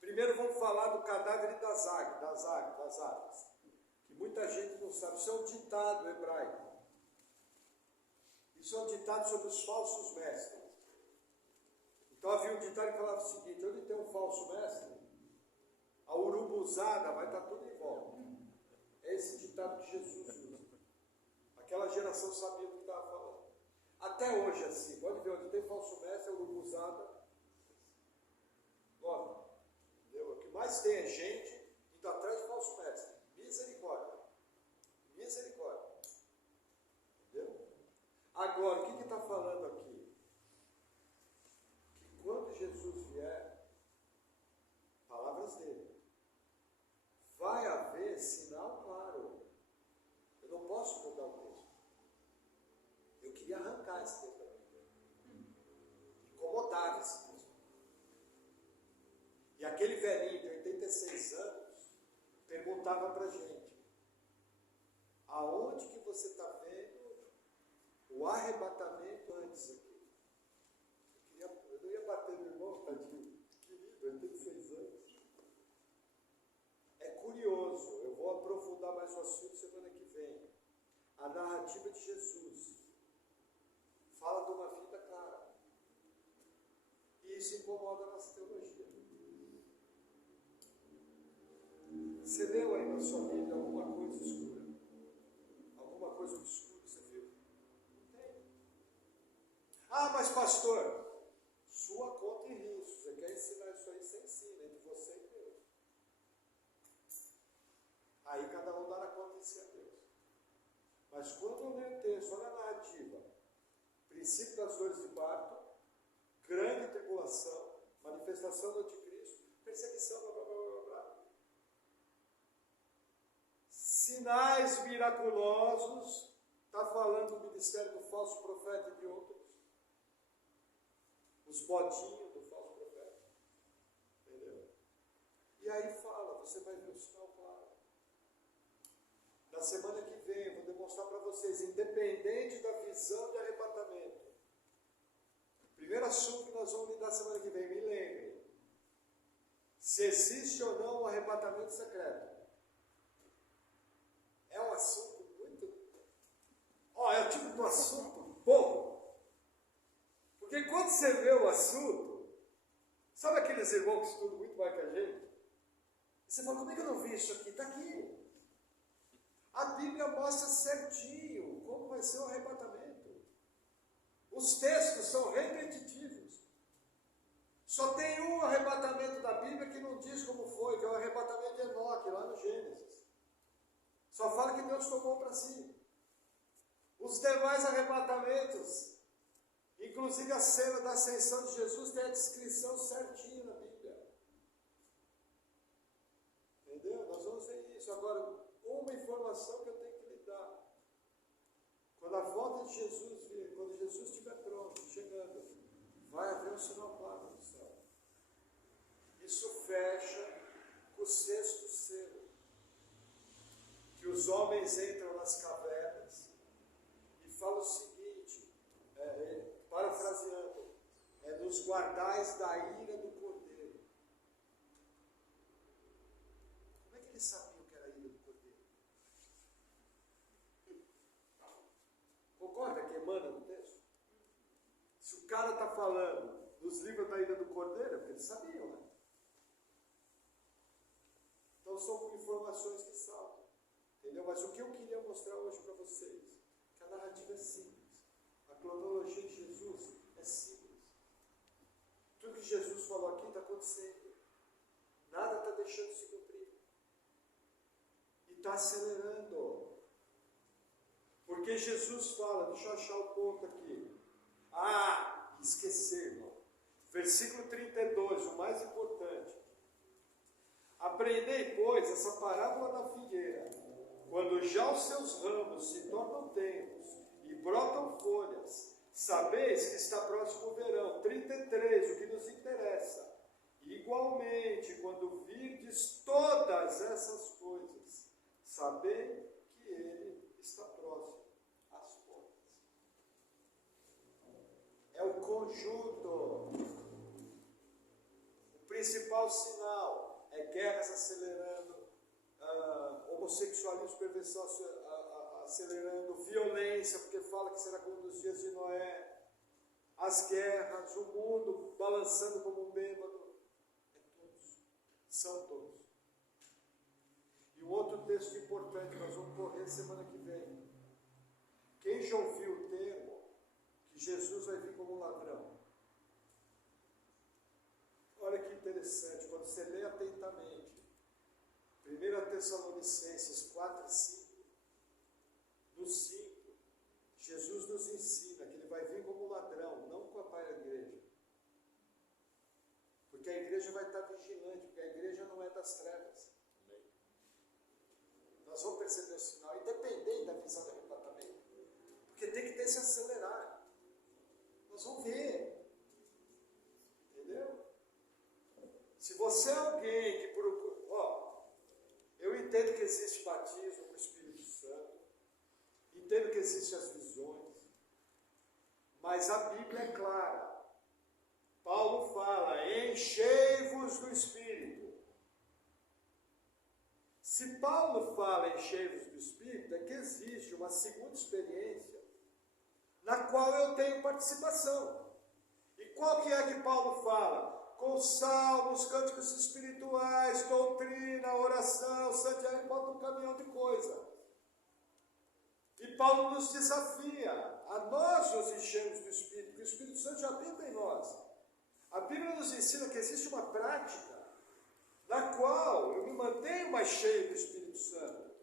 Primeiro vamos falar do cadáver das águias, que muita gente não sabe. Isso é um ditado hebraico. Isso é um ditado sobre os falsos mestres. Então havia um ditado que falava o seguinte: onde tem um falso mestre, a urubuzada vai estar tudo em volta. É esse ditado que Jesus usa. Aquela geração sabia do que estava falando. Até hoje assim, pode ver, onde tem falso mestre, a urubuzada gosta. Entendeu? O que mais tem é gente indo atrás de falso mestre. Misericórdia. Misericórdia. Entendeu? Agora, o que está falando aqui? Que quando Jesus vier, palavras dele, vai haver sinal claro. Eu não posso mudar o texto. Eu queria arrancar esse texto da Bíblia. Incomodava esse texto. E aquele velhinho de 86 anos perguntava para a gente: aonde que você está vendo o arrebatamento antes aqui? Eu não ia bater no irmão, tadinho, querido, 86 anos. É curioso. isso incomoda a nossa teologia. Você leu aí na sua Bíblia alguma coisa escura? Alguma coisa obscura, você viu? Não tem. Ah, mas pastor, sua conta e risco. Você quer ensinar isso aí, você ensina, entre você e Deus. Aí cada um dá na conta em si a Deus. Mas quando eu leio o texto, olha a narrativa. Princípio das dores de parto, grande tribulação, manifestação do anticristo, perseguição, blá, blá, blá, blá, blá. Sinais miraculosos, está falando do ministério do falso profeta e de outros. Os bodinhos do falso profeta. Entendeu? E aí fala, você vai ver o sinal claro. Na semana que vem, eu vou demonstrar para vocês, independente da visão de arrebatamento. Primeiro assunto que nós vamos lidar semana que vem, me lembrem. Se existe ou não um arrebatamento secreto. É um assunto muito... é o tipo de assunto bom. Porque quando você vê o assunto, sabe aqueles irmãos que estudam muito mais que a gente? Você fala, como é que eu não vi isso aqui? Está aqui. A Bíblia mostra certinho como vai ser o arrebatamento. Os textos são repetitivos. Só tem um arrebatamento da Bíblia que não diz como foi, que é o arrebatamento de Enoque, lá no Gênesis. Só fala que Deus tomou para si. Os demais arrebatamentos, inclusive a cena da ascensão de Jesus, tem a descrição certinha na Bíblia. Entendeu? Nós vamos ver isso. Agora, uma informação que eu tenho que lhe dar. Quando a volta de Jesus vir, quando Jesus estiver pronto, chegando, vai haver um sinal claro no céu. Isso fecha com o sexto selo. Que os homens entram nas cavernas e falam o seguinte, parafraseando, nos guardais da ira do Cordeiro. Como é que eles sabiam que era a ira do Cordeiro? Concorda que emana no texto? Se o cara está falando dos livros da ira do Cordeiro, é porque eles sabiam, né? Então são informações que saltam. Entendeu? Mas o que eu queria mostrar hoje para vocês, que a narrativa é simples. A cronologia de Jesus é simples. Tudo que Jesus falou aqui está acontecendo. Nada está deixando de se cumprir. E está acelerando. Porque Jesus fala, deixa eu achar o ponto aqui. Esquecer, irmão. Versículo 32, o mais importante. Aprendei, pois, essa parábola da figueira. Quando já os seus ramos se tornam tenros e brotam folhas, sabeis que está próximo o verão. 33, o que nos interessa. Igualmente, quando virdes todas essas coisas, sabei que ele está próximo às portas. É o conjunto. O principal sinal é guerras acelerando, homossexualismo, perversão acelerando, violência, porque fala que será como nos dias de Noé, as guerras, o mundo balançando como um bêbado. É todos, são todos. E um outro texto importante, nós vamos correr semana que vem. Quem já ouviu o termo que Jesus vai vir como um ladrão? Olha que interessante, quando você lê atentamente, 1 Tessalonicenses 4 e 5, no 5, Jesus nos ensina que ele vai vir como um ladrão, não com a pai da igreja. Porque a igreja vai estar vigilante, porque a igreja não é das trevas. Nós vamos perceber o sinal, independente da visão do arrebatamento. Porque tem que ter se acelerar. Nós vamos ver. Entendeu? Se você é alguém que procura... eu entendo que existe batismo com o Espírito Santo. Entendo que existem as visões. Mas a Bíblia é clara. Paulo fala, enchei-vos do Espírito. Se Paulo fala enchei-vos do Espírito, é que existe uma segunda experiência na qual eu tenho participação. E qual que é que Paulo fala? Com salmos, cânticos espirituais, doutrina, oração, santiago, bota um caminhão de coisa. E Paulo nos desafia a nós nos enchermos do Espírito, porque o Espírito Santo já habita em nós. A Bíblia nos ensina que existe uma prática na qual eu me mantenho mais cheio do Espírito Santo.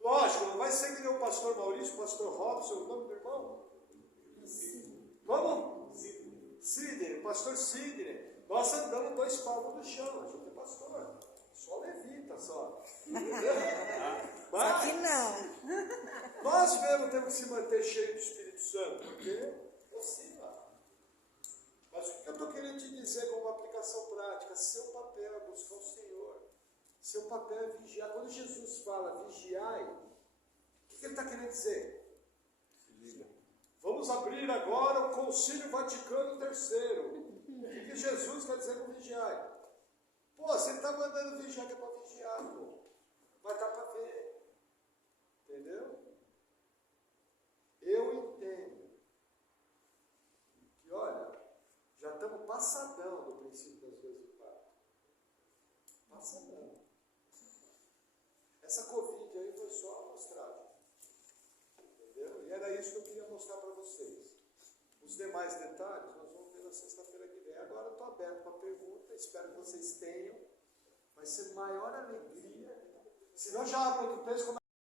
Lógico, não vai ser que nem o pastor Maurício, o pastor Robson, o nome do irmão? Como? Sidney, o pastor Sidney. Nós andamos 2 palmos no chão, a gente é pastor. Só levita, só. Mas, Aqui não. nós mesmo temos que se manter cheio do Espírito Santo, porque oscila. Mas o que eu estou querendo te dizer como uma aplicação prática, seu papel é buscar o Senhor. Seu papel é vigiar. Quando Jesus fala vigiai, o que ele está querendo dizer? Vamos abrir agora o Concílio Vaticano III. O que Jesus quer dizer com vigiai? Pô, você está mandando vigiar, que é para vigiar, pô. Vai dar para ver. Entendeu? Eu entendo que, olha, já estamos passadão do princípio das coisas do Pai. Passadão. Essa Covid aí foi só amostragem. Entendeu? E era isso que eu queria mostrar para vocês. Os demais detalhes nós vamos ver na sexta-feira que vem. Agora eu estou aberto para pergunta, espero que vocês tenham. Vai ser maior alegria. Se não, já abro outro texto.